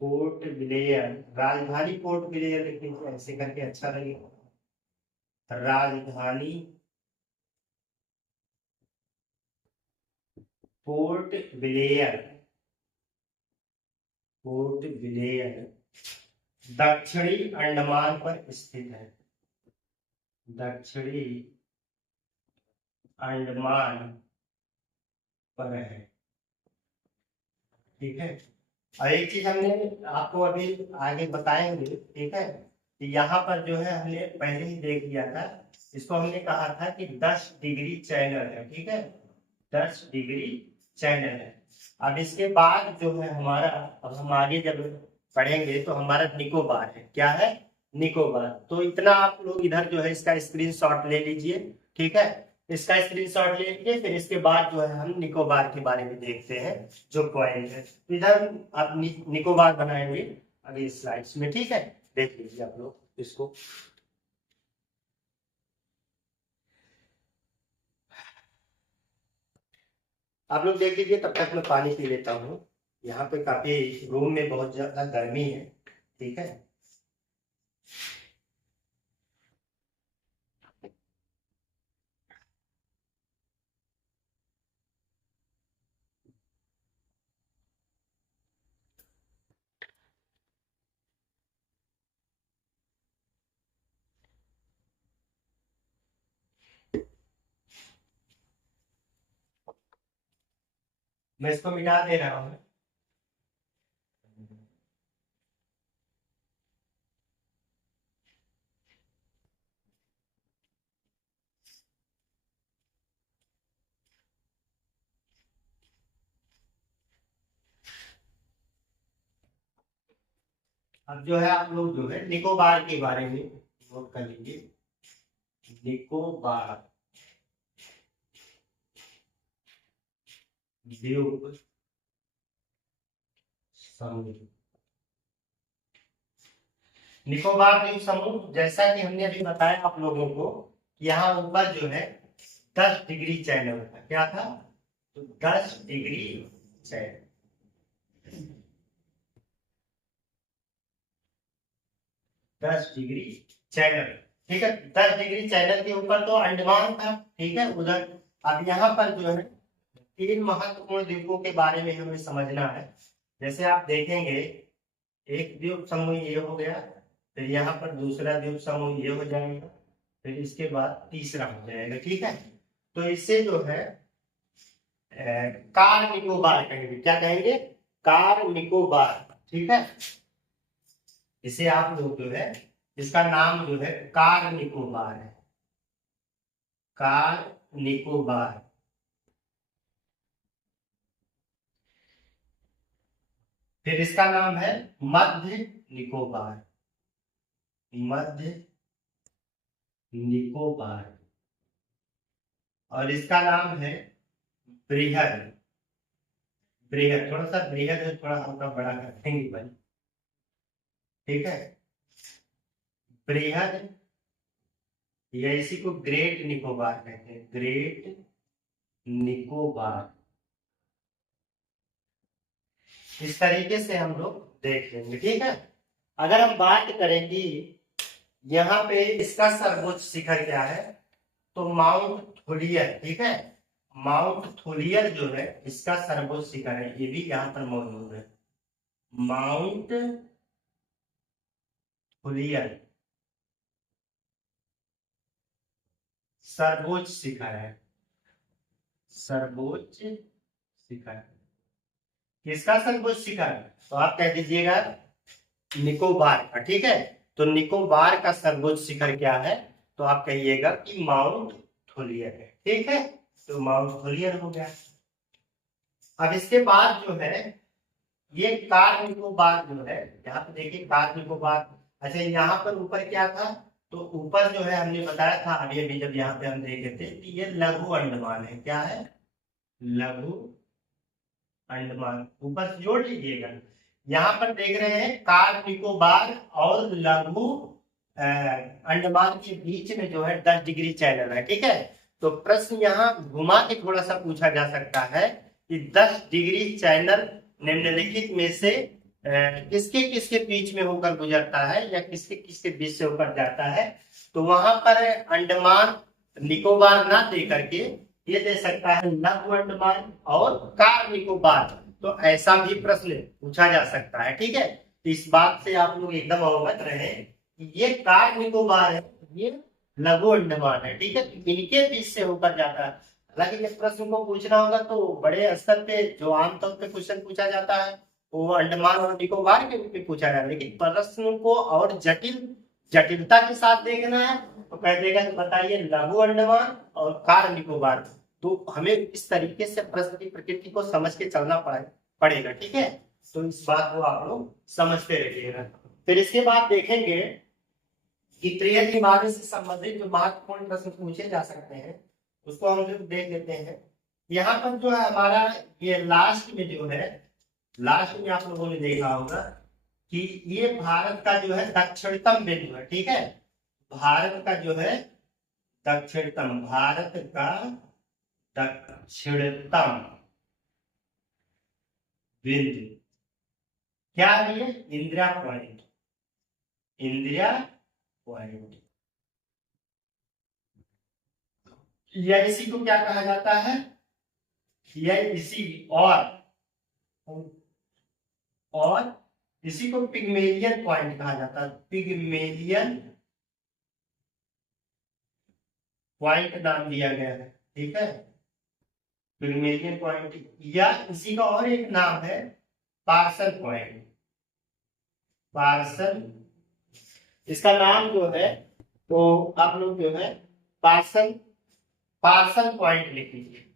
पोर्ट ब्लेयर, राजधानी पोर्ट ब्लेयर लिखेंगे ऐसे करके, अच्छा लगेगा। राजधानी पोर्ट ब्लेयर, पोर्ट ब्लेयर दक्षिणी अंडमान पर स्थित है। दक्षिणी अंडमान पर है, ठीक है। और एक चीज हमने आपको अभी आगे बताएंगे, ठीक है। कि यहाँ पर जो है हमने पहले ही देख लिया था, इसको हमने कहा था कि 10 डिग्री चैनल है, ठीक है। 10 डिग्री चैनल है। अब इसके बाद जो है हमारा, अब हम आगे जब पढ़ेंगे तो हमारा निकोबार है। क्या है? निकोबार। तो इतना आप लोग इधर जो है इसका स्क्रीनशॉट ले लीजिए, ठीक है। इसका स्क्रीनशॉट ले लीजिए, फिर इसके बाद जो है हम निकोबार के बारे में देखते हैं जो पॉइंट है। इधर आप निकोबार बनाएंगे अगली स्लाइड्स में, ठीक है। देख लीजिए आप लोग इसको। आप लोग देख लीजिए, तब तक मैं पानी पी लेता हूँ। यहाँ पे काफी रूम में बहुत ज्यादा गर्मी है, ठीक है। मैं इसको मिटा दे रहा हूँ। अब जो है आप लोग जो है निकोबार के बारे में नोट कर लीजिए। निकोबार द्वीप समूह। निकोबार द्वीप समूह, जैसा कि हमने अभी बताया आप लोगों को, यहाँ ऊपर जो है 10 डिग्री चैनल था, क्या था? तो 10 डिग्री चैनल, 10 डिग्री चैनल, ठीक है। 10 डिग्री चैनल के ऊपर तो अंडमान था, ठीक है, उधर। अब यहाँ पर जो है 3 महत्वपूर्ण द्वीपों के बारे में हमें समझना है। जैसे आप देखेंगे, एक द्वीप समूह ये हो गया, फिर यहाँ पर दूसरा द्वीप समूह ये हो जाएगा, फिर इसके बाद तीसरा हो जाएगा, ठीक है। तो इससे जो है कार निकोबार कहेंगे, क्या कहेंगे? कार निकोबार, ठीक है। इसे आप लोग जो है, इसका नाम जो है कार निकोबार है, कार निकोबार। फिर इसका नाम है मध्य निकोबार, मध्य निकोबार। और इसका नाम है बृहद, बृहद, थोड़ा सा बृहद है, थोड़ा हल्का बड़ा कर देंगे भाई, ठीक है। बृहद, या इसी को ग्रेट निकोबार कहते हैं, ग्रेट निकोबार। इस तरीके से हम लोग देख लेंगे, ठीक है। अगर हम बात करें कि यहाँ पे इसका सर्वोच्च शिखर क्या है, तो माउंट थोलियर, ठीक है। माउंट थोलियर जो है इसका सर्वोच्च शिखर है, ये भी यहाँ पर मौजूद है, माउंट थोलियर सर्वोच्च शिखर है, सर्वोच्च शिखर। किसका सर्वोच्च शिखर? तो आप कह दीजिएगा निकोबार का, ठीक है। तो निकोबार का सर्वोच्च शिखर क्या है? तो आप कहिएगा कि माउंट थोलियर है, ठीक है। तो माउंट थोलियर हो गया। अब इसके बाद जो है ये कार निकोबार जो है, यहाँ पे देखिए कार निकोबार। अच्छा, यहाँ पर ऊपर क्या था? तो ऊपर जो है हमने बताया था अभी अभी जब यहाँ पे हम देखे थे कि ये लघु अंडमान है, क्या है? लघु अंडमान, ऊपर से जोड़ लीजिएगा। यहाँ पर देख रहे हैं कार निकोबार और लघु अंडमान के बीच में जो है 10 डिग्री चैनल है, ठीक है। तो प्रश्न यहाँ घुमा के थोड़ा सा पूछा जा सकता है कि 10 डिग्री चैनल निम्नलिखित में से किसके किसके बीच में होकर गुजरता है या किसके किसके बीच से होकर जाता है? तो वहां पर अंडमान निकोबार ना दे करके ये दे सकता है लघु अंडमान और कार निकोबार। तो ऐसा भी प्रश्न पूछा जा सकता है, ठीक है। तो इस बात से आप लोग एकदम अवगत रहे कि ये कार निकोबार है, ये लघु अंडमान है, ठीक है। इनके बीच से होकर जाता है। हालांकि इस प्रश्न को पूछना होगा तो बड़े स्तर पे जो आमतौर पे क्वेश्चन पूछा जाता है वो अंडमान और निकोबार के रूप में पूछा जाता है, लेकिन प्रश्न को और जटिलता के साथ देखना है तो कह देगा कि बताइए लघु अंडमान और कार निकोबार। तो हमें इस तरीके से प्रश्न की प्रकृति को समझ के चलना पड़ेगा, ठीक है। तो इस बात को आप लोग समझते रहिएगा। फिर इसके बाद देखेंगे कि प्रिय हिमालय से संबंधित जो महत्वपूर्ण प्रश्न पूछे जा सकते हैं उसको हम लोग देख लेते हैं। यहाँ पर जो है हमारा ये लास्ट में जो है, लास्ट में आप लोगों ने देखा होगा कि ये भारत का जो है दक्षिणतम बिंदु है, ठीक है। भारत का जो है दक्षिणतम, भारत का दक्षिणतम बिंदु क्या है? ये इंदिरा पॉइंट, इंदिरा पॉइंट। या इसी को क्या कहा जाता है? या इसी और इसी को पिग्मेलियन पॉइंट कहा जाता है, पिग्मेलियन पॉइंट नाम दिया गया है, ठीक है। पिग्मेलियन पॉइंट, या इसी का और एक नाम है पार्सल पॉइंट, पार्सल। इसका नाम जो है तो आप लोग जो है पार्सल पॉइंट लिख लीजिए,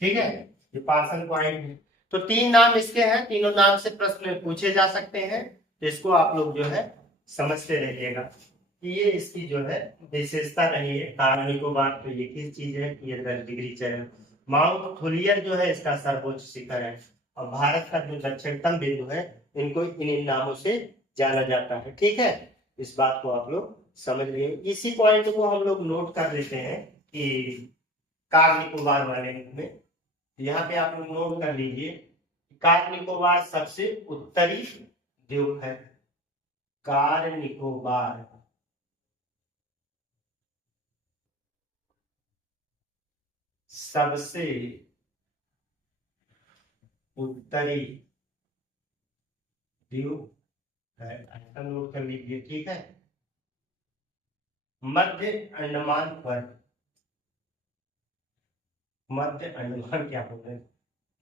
ठीक है। ये पार्सल पॉइंट है। तो 3 नाम इसके हैं, तीनों नाम से प्रश्न पूछे जा सकते हैं। तो इसको आप लोग जो है समझते रहिएगा कि ये इसकी जो है विशेषता रही है। कार निकोबार तो ये किस चीज है कि ये 10 डिग्री चैनल। माउंट थोलियर जो है इसका सर्वोच्च शिखर है, और भारत का जो दक्षिणतम बिंदु है इनको इन नामों से जाना जाता है, ठीक है। इस बात को आप लोग समझ लिए। इसी पॉइंट को हम लोग नोट कर लेते हैं कि कार निकोबार वाले में, यहाँ पे आप लोग नोट कर लीजिए, कार निकोबार सबसे उत्तरी द्वीप है। कार निकोबार सबसे उत्तरी द्वीप है, ऐसा नोट कर लीजिए, ठीक है। मध्य अंडमान पर, मध्य अंडमान क्या बोलते हैं,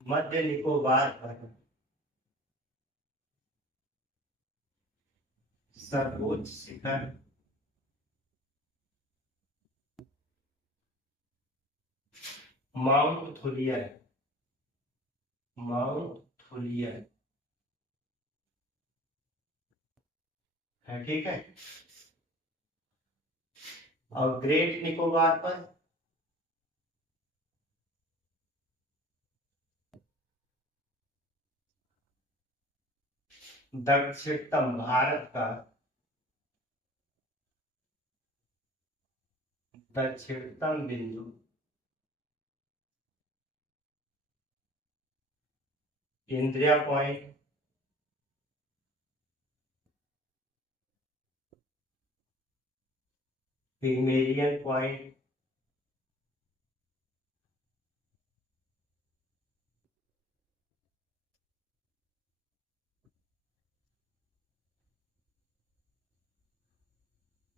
मध्य निकोबार पर सर्वोच्च शिखर माउंट थुलियर, माउंट थुलियर है, ठीक है। और ग्रेट निकोबार पर दक्षिणतम भारत का दक्षिणतम बिंदु इंद्रिया पॉइंट, पिग्मेलियन पॉइंट,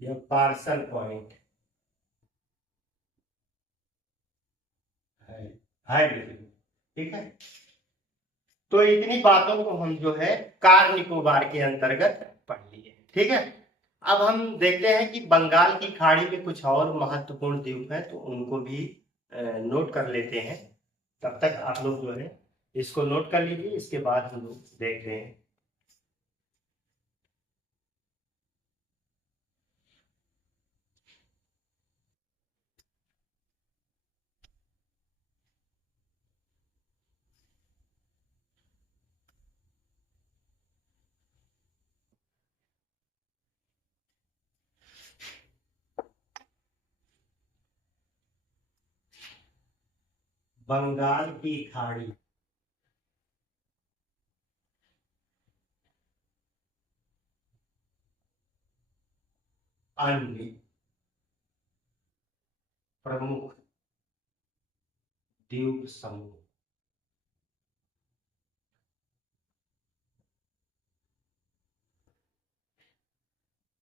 या पार्सल पॉइंट है बिल्कुल, ठीक है। तो इतनी बातों को हम जो है कार निकोबार के अंतर्गत पढ़ लिए, ठीक है। अब हम देखते हैं कि बंगाल की खाड़ी में कुछ और महत्वपूर्ण द्वीप हैं, तो उनको भी नोट कर लेते हैं। तब तक आप लोग जो है इसको नोट कर लीजिए, इसके बाद हम लोग देख रहे हैं। बंगाल की खाड़ी, अन्य प्रमुख द्वीप समूह,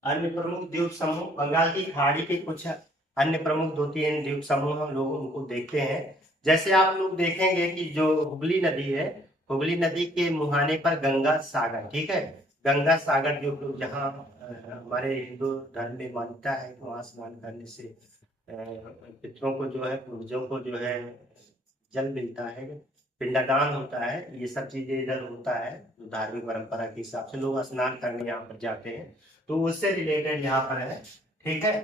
अन्य प्रमुख द्वीप समूह, बंगाल की खाड़ी के कुछ अन्य प्रमुख 2-3 द्वीप समूह हम लोग उनको देखते हैं। जैसे आप लोग देखेंगे कि जो हुगली नदी है, हुगली नदी के मुहाने पर गंगा सागर, ठीक है। गंगा सागर जो लोग जहाँ हमारे हिंदू धर्म में मान्यता है कि वहां स्नान करने से पितरों को जो है, पूर्वजों को जो है जल मिलता है, पिंडदान होता है, ये सब चीजें इधर होता है। धार्मिक परंपरा के हिसाब से लोग स्नान करने यहाँ पर जाते हैं, तो उससे रिलेटेड यहाँ पर है, ठीक है।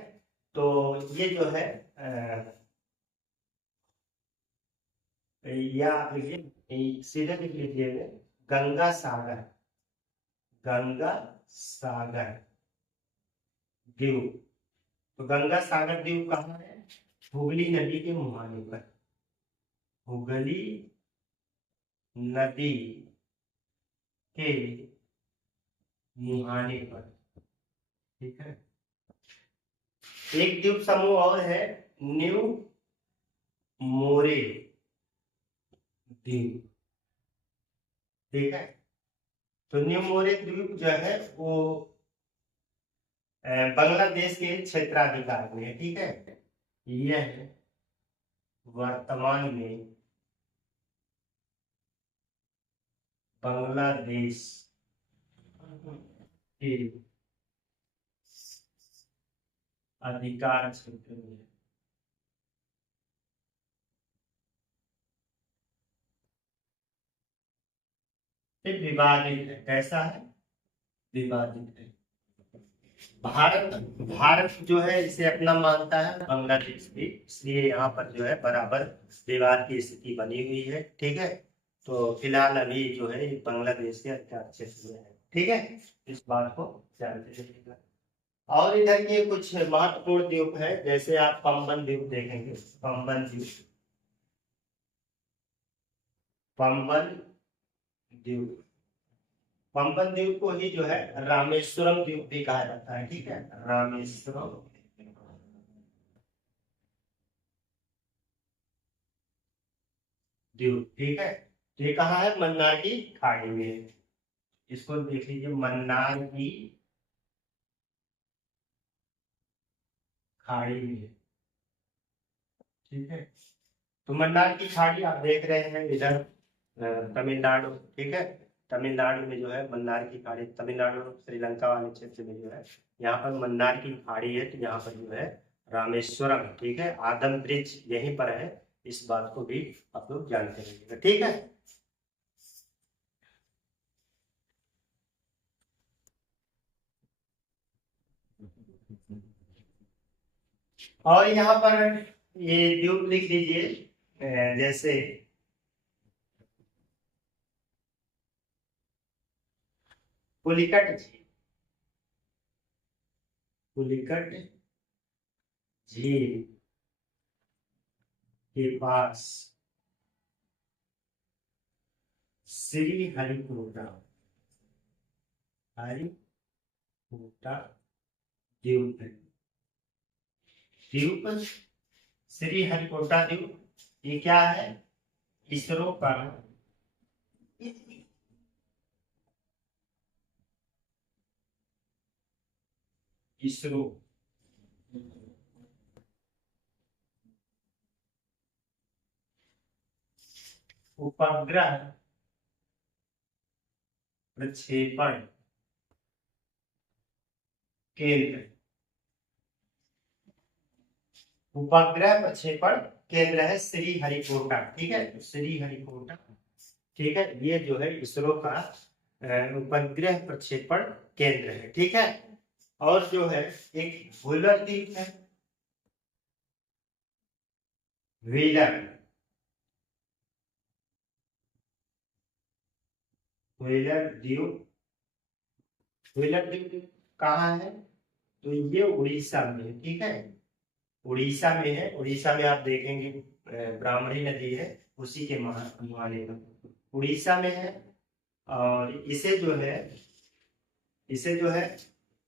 तो ये जो है या ये सीधे लिख लीजिए, गंगा सागर, गंगा सागर द्वीप। तो गंगा सागर द्वीप कहाँ है? हुगली नदी के मुहाने पर, हुगली नदी के मुहाने पर, ठीक है। एक द्वीप समूह और है, न्यू मोरे द्वीप, ठीक है। तो न्यू मोरे द्वीप जो है वो बांग्लादेश के क्षेत्राधिकार में है, ठीक है। यह वर्तमान में बांग्लादेश के अधिकार क्षेत्र में, विवादित है। कैसा है? विवादित है। भारत भारत जो है इसे अपना मानता है, बांग्लादेश भी, इसलिए यहाँ पर जो है बराबर विवाद की स्थिति बनी हुई है, ठीक है। तो फिलहाल अभी जो है बांग्लादेश के अधिकार क्षेत्र में है, ठीक है। इस बात को ध्यान से रखिएगा। और इधर के कुछ महत्वपूर्ण द्वीप है, जैसे आप पंबन द्वीप देखेंगे। पंबन द्वीप, पंबन द्वीप, पंबन द्वीप को ही जो है रामेश्वरम द्वीप भी कहा जाता है। ठीक है, रामेश्वरम द्वीप। ठीक है, तो ये कहाँ है? मन्नार की खाड़ी में है। इसको देख लीजिए, मन्नार की खाड़ी में है। ठीक है, तो मन्नार की खाड़ी आप देख रहे हैं इधर तमिलनाडु। ठीक है, तमिलनाडु में जो है मन्नार की खाड़ी, तमिलनाडु श्रीलंका वाले क्षेत्र में जो है यहाँ पर मन्नार की खाड़ी है। तो यहाँ पर जो है रामेश्वरम, ठीक है, आदम ब्रिज यहीं पर है। इस बात को भी आप लोग जानते रहिएगा। ठीक है, और यहाँ पर ये द्वीप लिख लीजिए, जैसे पुलिकट झील, पुलिकट झील के पास श्री हरिकोटा, हरिकोटा द्वीप है। द्वीप श्री हरिकोटा द्वीप, ये क्या है? इसरो का, इसरो उपग्रह प्रक्षेपण केंद्र, उपग्रह प्रक्षेपण केंद्र है श्री हरिकोटा। ठीक है, तो श्री हरिकोटा, ठीक है, ये जो है इसरो का उपग्रह प्रक्षेपण केंद्र है। ठीक है, और जो है एक व्हीलर द्वीप है, व्हीलर, व्हीलर द्वीप, व्हीलर द्वीप कहाँ है? तो ये उड़ीसा में है। ठीक है, उड़ीसा में है। उड़ीसा में आप देखेंगे ब्राह्मणी नदी है, उसी के मुहाने में उड़ीसा में है। और इसे जो है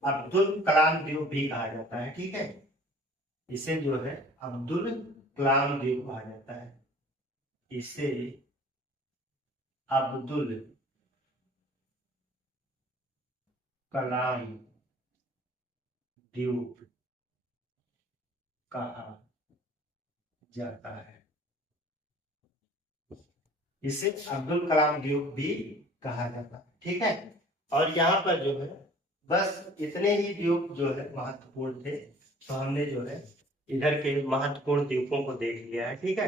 अब्दुल कलाम द्वीप भी कहा जाता है। ठीक है, इसे जो है अब्दुल कलाम द्वीप कहा जाता है। इसे अब्दुल कलाम द्वीप कहा जाता है। इसे अब्दुल कलाम द्वीप भी कहा जाता है। ठीक है, और यहाँ पर जो है बस इतने ही द्वीप जो है महत्वपूर्ण थे, तो हमने जो है इधर के महत्वपूर्ण द्वीपों को देख लिया है। ठीक है,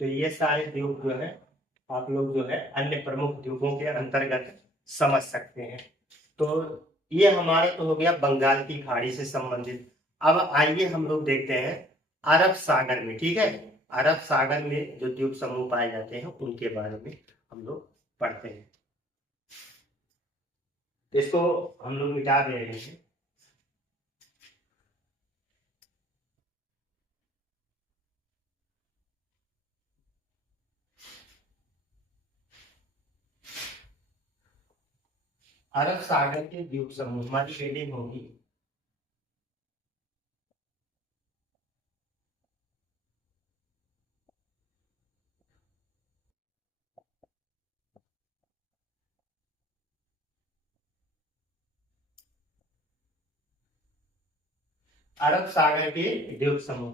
तो ये सारे द्वीप जो है आप लोग जो है अन्य प्रमुख द्वीपों के अंतर्गत समझ सकते हैं। तो ये हमारा तो हो गया बंगाल की खाड़ी से संबंधित। अब आइए हम लोग देखते हैं अरब सागर में। ठीक है, अरब सागर में जो द्वीप समूह पाए जाते हैं उनके बारे में हम लोग पढ़ते हैं। तो इसको हम लोग मिटा दे रहे हैं। अरब सागर के द्वीप समूह, हमारी हेडिंग होगी अरब सागर के द्वीप समूह।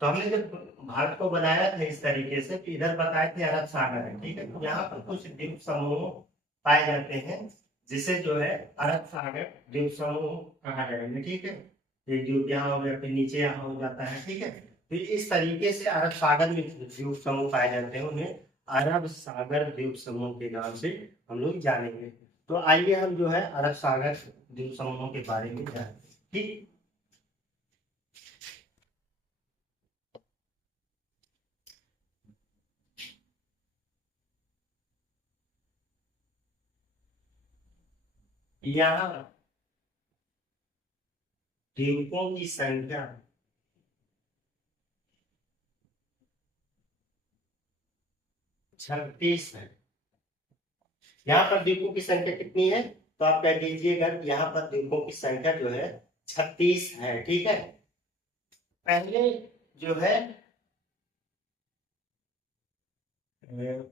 तो हमने जब भारत को बनाया था इस तरीके से, तो इधर बताए थे अरब सागर है। ठीक है, तो यहाँ पर कुछ द्वीप समूह पाए जाते हैं जिसे जो है अरब सागर द्वीप समूह कहा जाएगा। ठीक है, एक द्वीप यहाँ हो गया, फिर नीचे यहाँ हो जाता है। ठीक है, तो इस तरीके से अरब सागर में द्वीप समूह पाए जाते हैं, उन्हें अरब सागर द्वीप समूह के नाम से हम लोग जानेंगे। तो आइए हम जो है अरब सागर द्वीप समूहों के बारे में जानें। ठीक, यहाँ द्वीपों की संख्या 36 है। यहाँ पर द्वीपों की संख्या कितनी है, तो आप कह दीजिएगा यहाँ पर द्वीपों की संख्या जो है 36 है। ठीक है, पहले जो है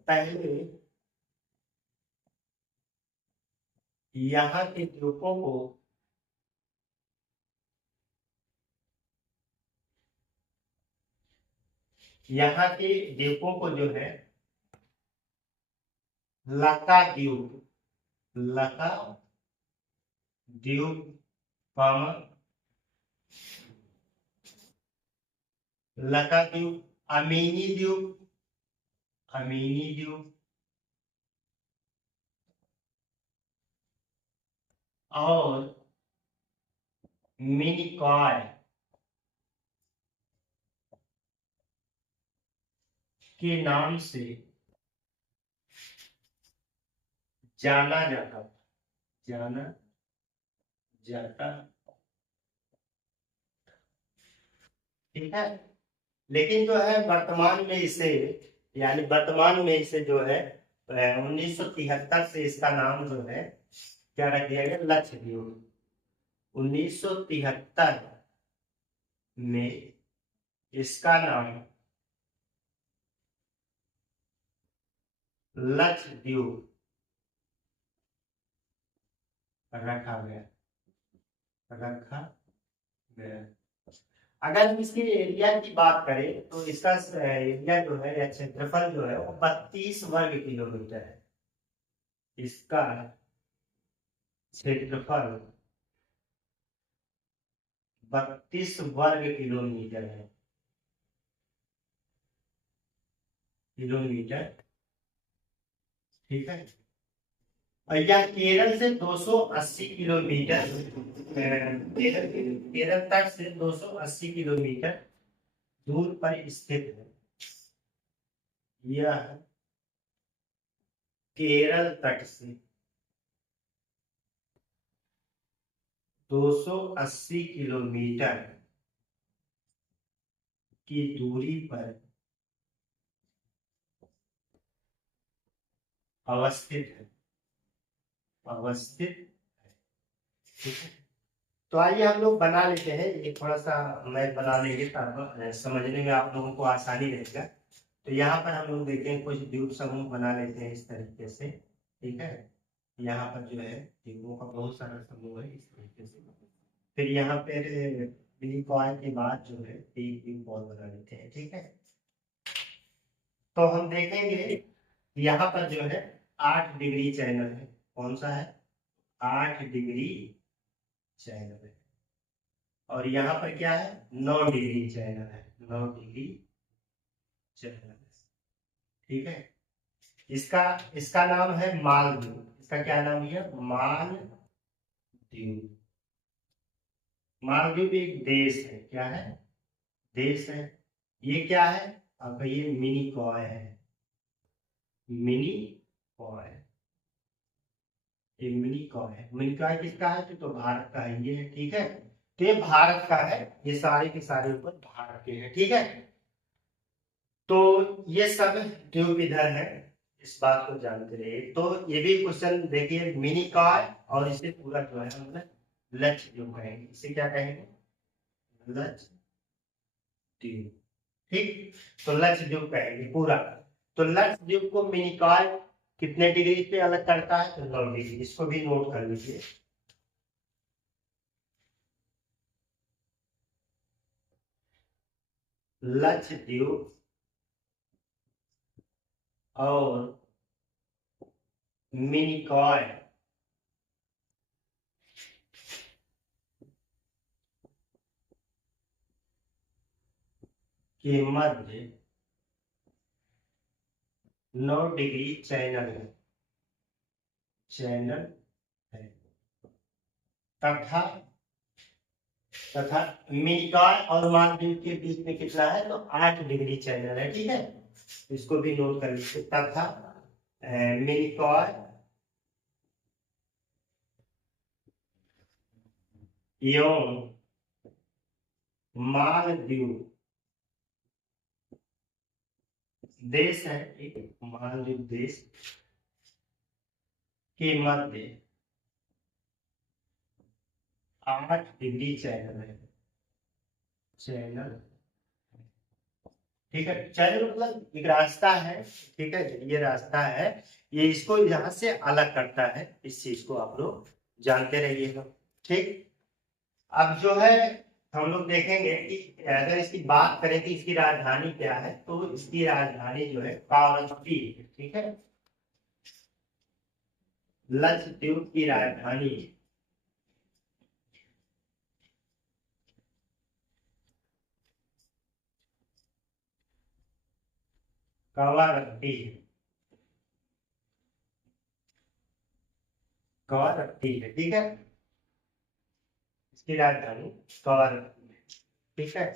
पहले यहाँ के द्वीपों को यहाँ के द्वीपों को जो है लका द्वीप, लका द्वीप, लका द्वीप, अमीनी द्वीप, अमीनी द्वीप और मिनिकॉय के नाम से जाना जाता, जाना जाता। ठीक है, लेकिन जो है वर्तमान में इसे, यानी वर्तमान में इसे जो है 1973 से इसका नाम जो है क्या रख दिया गया, लक्षद्वीप। 1973 में इसका नाम लक्षद्वीप रखा गया, रखा गया। अगर हम इसके एरिया की बात करें तो इसका एरिया जो है या क्षेत्रफल जो है वो 32 वर्ग किलोमीटर है। इसका क्षेत्रफल 32 वर्ग किलोमीटर है, किलोमीटर। ठीक है, और यह केरल से 280 किलोमीटर, केरल तट से 280 किलोमीटर दूर पर स्थित है। यह केरल तट से 280 किलोमीटर की दूरी पर अवस्थित है, अवस्थित। ठीक है, तो आइए हम लोग बना लेते हैं, ये थोड़ा सा मैप बना लेंगे ताकि समझने में आप लोगों को आसानी रहेगा। तो यहाँ पर हम लोग देखते हैं कुछ द्वीप समूह बना लेते हैं इस तरीके से। ठीक है, यहाँ पर जो है द्वीपों का बहुत सारा समूह है इस तरीके से। फिर यहाँ पर मिनिकॉय के बाद जो है एक द्वीप और बना लेते हैं। ठीक है, तो हम देखेंगे यहाँ पर जो है 8 डिग्री चैनल है। कौन सा है, 8 डिग्री चैनल है। और यहाँ पर क्या है, 9 डिग्री चैनल है, 9 डिग्री चैनल है। ठीक है, इसका इसका नाम है मालदीव। इसका क्या नाम है, मालदीव। मालदीव एक देश है, क्या है, देश है। ये क्या है आपका, ये मिनिकॉय है, मिनिकॉय, ये मिनिकॉय है। मिनिकॉय किसका है, तो भारत का है ये। ठीक है, तो ये भारत का है, ये सारे के सारे ऊपर भारत के हैं। ठीक है, तो ये सब ट्यूब इधर है, इस बात को जानते रहिए। तो ये भी क्वेश्चन देखिए, मिनी कार और इसे पूरा जो है हम लक्षद्वीप कहेंगे, इसे क्या कहेंगे, लक्षद्वीप। ठीक, तो लक्षद्वीप कहेंगे पूरा। तो लक्षद्वीप को मिनी कार कितने डिग्री पे अलग करता है, तो 9 डिग्री। इसको भी नोट कर लीजिए। लक्षद्वीप और मिनिकॉय के मध्य 9 डिग्री चैनल है, चैनल है। तथा तथा मिनिकॉय और मालदीव के बीच में कितना है, तो 8 डिग्री चैनल है। ठीक है, इसको भी नोट कर लीजिए। तथा मिनिकॉय एवं मालदीव देश है, एक मालदीव देश के मध्य 8 डिग्री चैनल है, चैनल, ठीक है। चैनल मतलब एक रास्ता है, ठीक है, ये रास्ता है, ये इसको यहाँ से अलग करता है, इस चीज को आप लोग जानते रहिएगा, ठीक। अब जो है हम लोग देखेंगे कि अगर इसकी बात करें कि इसकी राजधानी क्या है, तो इसकी राजधानी जो है कावरत्ती है, ठीक है। लक्षद्वीप की राजधानी कावरत्ती है, कावरत्ती है, ठीक है। इसकी राजधानी कावरत्ती है, ठीक है।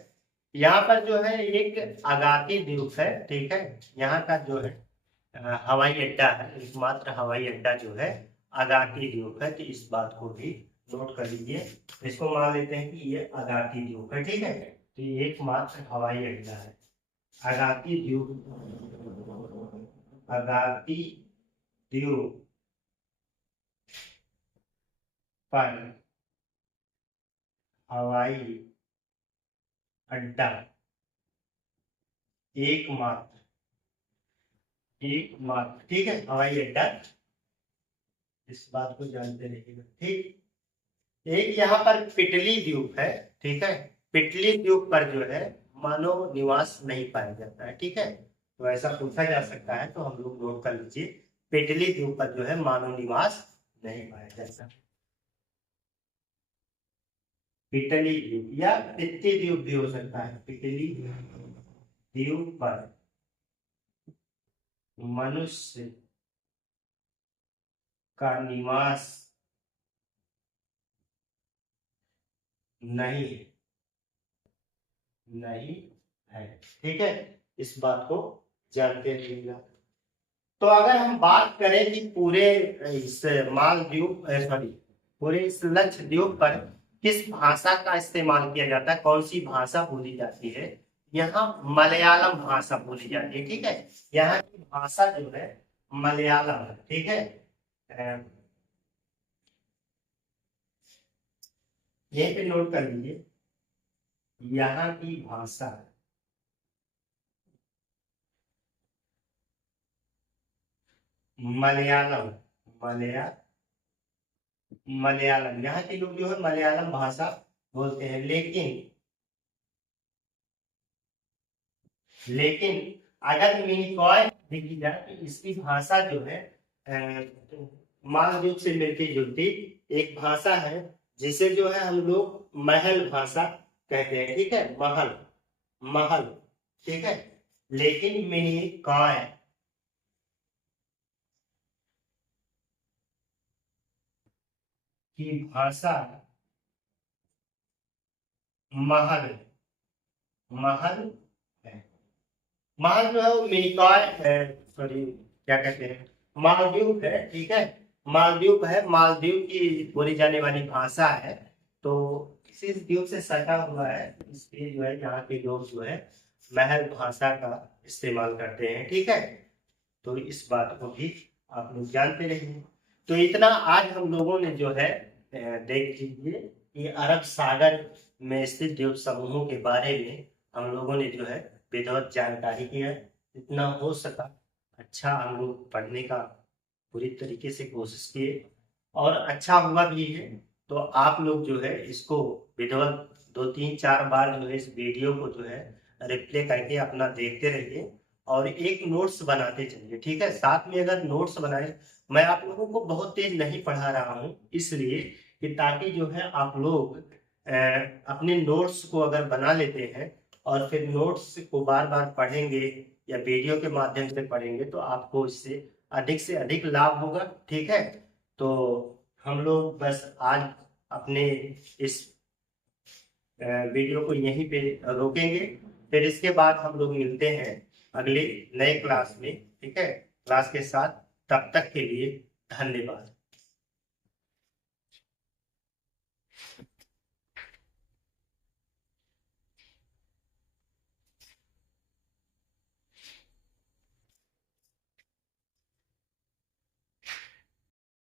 यहाँ पर जो है एक अगाती द्वीप है, ठीक है। यहाँ का जो है हवाई अड्डा है, एकमात्र हवाई अड्डा जो है अगाती द्वीप है, तो इस बात को भी नोट कर लीजिए। इसको मान लेते हैं कि ये अगाती द्वीप है, ठीक है। तो ये एकमात्र हवाई अड्डा है अगाती द्वीप, अगाती द्वीप पर हवाई अड्डा एकमात्र, एकमात्र, ठीक है, हवाई अड्डा, इस बात को जानते रहिएगा, ठीक। एक यहाँ पर पिटली द्वीप है, ठीक है। पिटली द्वीप पर जो है मानव निवास नहीं पाया जाता है, ठीक है। तो ऐसा पूछा जा सकता है, तो हम लोग नोट कर लीजिए, पिटली द्वीप पर जो है मानव निवास नहीं पाया जाता। पिटली द्वीप या पित्ती द्वीप भी हो सकता है, पिटली द्वीप पर मनुष्य का निवास नहीं, नहीं है, ठीक है। इस बात को जानते रहिएगा। तो अगर हम बात करें कि पूरे इस मालदीव, सॉरी, पूरे इस लक्षद्वीप पर किस भाषा का इस्तेमाल किया जाता है, कौन सी भाषा बोली जाती है, यहाँ मलयालम भाषा बोली जाती है, ठीक है। यहाँ की भाषा जो है मलयालम है, ठीक है। यहीं पे नोट कर लीजिए, यहाँ की भाषा मलयालम, मलयालम, यहाँ के लोग जो है मलयालम भाषा बोलते हैं, लेकिन अगर मिनिकॉय देखी जाए तो इसकी भाषा जो है मालदीव से मिलती जुलती एक भाषा है, जिसे जो है हम लोग महल भाषा कहते हैं, ठीक है, महल, महल, ठीक है। लेकिन मिनिकॉय की भाषा महल, महल है। महल जो है वो मिनिकॉय, सॉरी क्या कहते हैं, मालदीव है, ठीक है। मालदीव है, मालदीव की बोली जाने वाली भाषा है, तो इसी द्वीप से सटा हुआ है, इसलिए जो है यहाँ के लोग जो है महल भाषा का इस्तेमाल करते हैं, ठीक है। तो इस बात को भी आप लोग जानते रहिए। तो इतना आज हम लोगों ने जो है देख लीजिए, ये अरब सागर में स्थित द्वीप समूहों के बारे में हम लोगों ने जो है विधिवत जानकारी किया, जितना हो सका अच्छा हम लोग पढ़ने का पूरी तरीके से कोशिश किए, और अच्छा हुआ भी है। तो आप लोग जो है इसको विधिवत 2 3 4 बार जो है इस वीडियो को जो है रिप्ले करके अपना देखते रहिए, और एक नोट्स बनाते चलिए, ठीक है। साथ में अगर नोट्स बनाए, मैं आप लोगों को बहुत तेज नहीं पढ़ा रहा हूँ, इसलिए कि ताकि जो है आप लोग अपने नोट्स को अगर बना लेते हैं और फिर नोट्स को बार बार पढ़ेंगे या वीडियो के माध्यम से पढ़ेंगे, तो आपको इससे से अधिक लाभ होगा, ठीक है। तो हम लोग बस आज अपने इस वीडियो को यहीं पे रोकेंगे, फिर इसके बाद हम लोग मिलते हैं अगले नए क्लास में, ठीक है, क्लास के साथ। तब तक के लिए धन्यवाद।